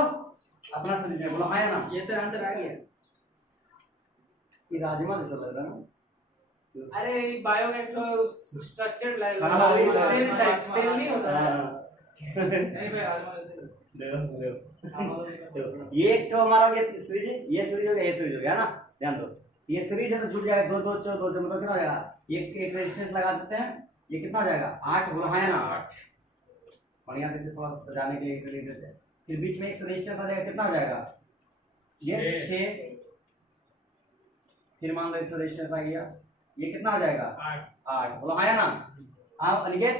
अपना सीरीज में, बोलो हाँ या ना? ये सर आंसर आ गया। ये राजमा जैसा लग रहा है ना। अरे बायो में तो स्ट्रक्चर्ड लाइन हाँ, वही तो। सेल टाइप सेल नहीं होता है नहीं भाई आज देखो देखो तो ये एक तो हमारा ये सीरीज है, ये सीरीज हो गया, ये सीरीज हो गया ना। ध्यान दो, ये सीरीज है तो जुड़ जाएगा 2 2 4 2 मतलब कितना हो जाएगा? एक रेजिस्टेंस लगा देते हैं, ये कितना हो जाएगा? 8 बोलो हाँ या ना? बढ़िया से इसे थोड़ा सजाने के लिए इसे लिख देते हैं, फिर बीच में एक रेजिस्टेंस आ जाएगा, कितना हो जाएगा? ये 6, फिर मान लो एक तो रेजिस्टेंस आ गया, ये कितना हो जाएगा? 8 बोलो हाँ या ना? हाँ अनिकेत,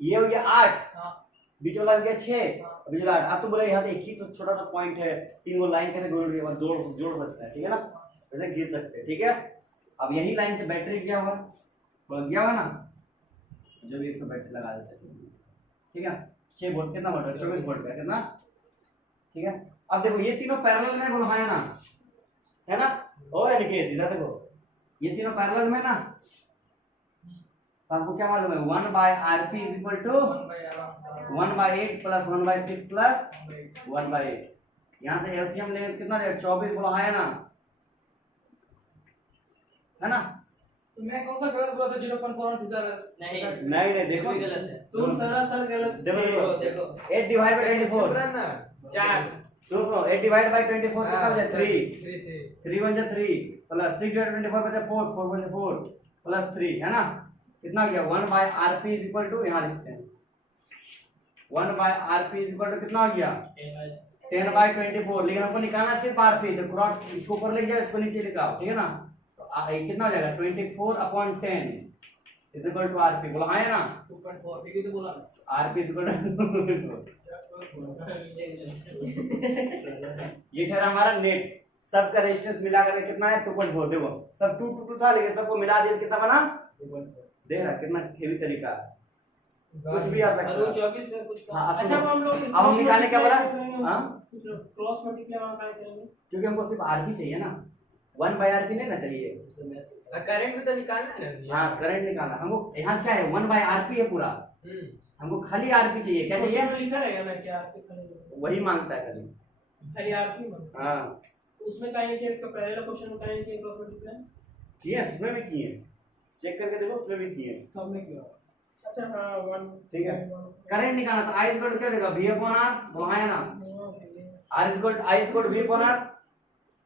ये हो गया 8, हाँ बीच वाला हो गया 6, बीच वाला 8। आप तो बोले यहाँ एक ही तो छोटा सा पॉइंट है, 3 वो लाइन कैसे जोड़ सकते हैं? ठीक है ना, वैसे खींच सकते हैं। ठीक है, अब यही लाइन से बैटरी क्या होगा? गया होगा ना, जो भी एक तो बैटरी लगा देते हैं। ठीक है, 6 वोल्ट कितना वोल्ट है? 24 वोल्ट का कितना? ठीक है, अब देखो ये तीनों पैरेलल में, बोलो हाँ या ना? है ना? ओ अनिकेत इधर देखो, ये तीनों पैरेलल में ना, तो आपको क्या मालूम है? 1 by RP is equal to 1/8 plus 1/6 plus 1/8। यहाँ से एलसीएम लेंगे कितना जाएगा? 24 बोलो हाँ या ना? है ना? तो मैं कौन सा गलत बोला था 0.4 से ज्यादा? नहीं नहीं नहीं देखो गलत है। तुम सरासर गलत देखो देखो 8 डिवाइड बाय 24, ना 4 सुनो 8 डिवाइड बाय 24 कितना हो जाएगा? 3 3 3 बन जाए 3 प्लस 6 डिवाइड 24 बचा 4 4 बन जाए 4 प्लस 3, है ना? कितना हो गया? 1 by RP is equal to, यहाँ लिखते हैं 1 by RP is equal to कितना हो गया? 10/24। लेकिन हमको निकालना सिर्फ आरपी, तो क्रॉस इसको ऊपर ले जाओ, इसको नीचे लिखाओ। ठीक है ना, तो कितना हो जाएगा 24/10 इज इक्वल टू आरपी, बोला हाँ या ना? 2.4 ठीक है तो बोला ना। आरपी इज इक्वल टू ये ठहरा हमारा नेट। सबका रेजिस्टेंस मिला करके कितना है 2.4। देखो सब 2 2 2 था, लेकिन सबको मिला दिया तो कितना बना? देख रहा कितना हेवी तरीका है, कुछ भी आ सकता और वो है। 24 का कुछ हाँ, अच्छा अब हम लोग अब हम निकालने क्या बोला? हाँ? क्रॉस मल्टीप्लाई वहां काय करेंगे? क्योंकि हमको सिर्फ आरपी चाहिए ना, 1/RP लेना चाहिए। करंट भी तो निकालना है ना। हाँ करंट निकालना हमको। यहाँ क्या है 1/RP है पूरा, हमको खाली आरपी चाहिए। क्या चाहिए? क्वेश्चन में लिखा रहेगा ना कि आरपी खाली वही मांगता है खाली। खाली आरपी मांगता है। हाँ उसमें काहे नहीं किया, इसका पहले क्वेश्चन में काहे नहीं किया क्रॉस मल्टीप्लाई? किए, उसमें भी किए, चेक करके देखो उसमें भी किए। सब में किया। अच्छा हाँ 1 ठीक है। करंट निकालना तो आई इक्वल टू क्या देगा? V अपॉन आर, बोला है ना? R equal to I equal to V upon r.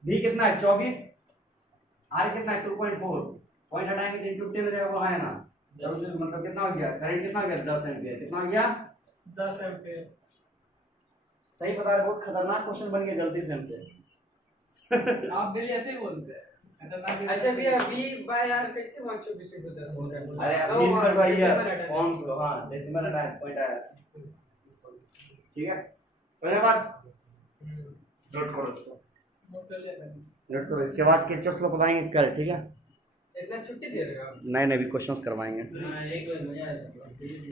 V कितना है 24, आर कितना है 2.4, पॉइंट हटाएंगे तो इनटू 10 हो जाएगा, बोला है ना? 24 मतलब कितना हो गया? करंट कितना हो गया? 10 एम्पीयर। कितना हो गया? 10 एम्पीयर। सही बता रहे, बहुत खतरनाक क्वेश्चन बन गया गलती से हमसे। आप डेली ऐसे ही बोलते हैं। अच्छा भैया V/R कैसे 124 से 10 हो रहा है? अरे अब V इक्वल टू आई है कौन सा? हां डेसिमल हटाए पॉइंट आया। ठीक है, समझे बात? नोट करो इसको, नोट कर लिया मैंने। नोट करो। इसके बाद किरचॉफ लॉ बताएंगे कल, ठीक है? इतना छुट्टी दे रहे हो आप? नहीं नहीं, अभी क्वेश्चंस करवाएंगे। हाँ एक बार मजा आ जाएगा।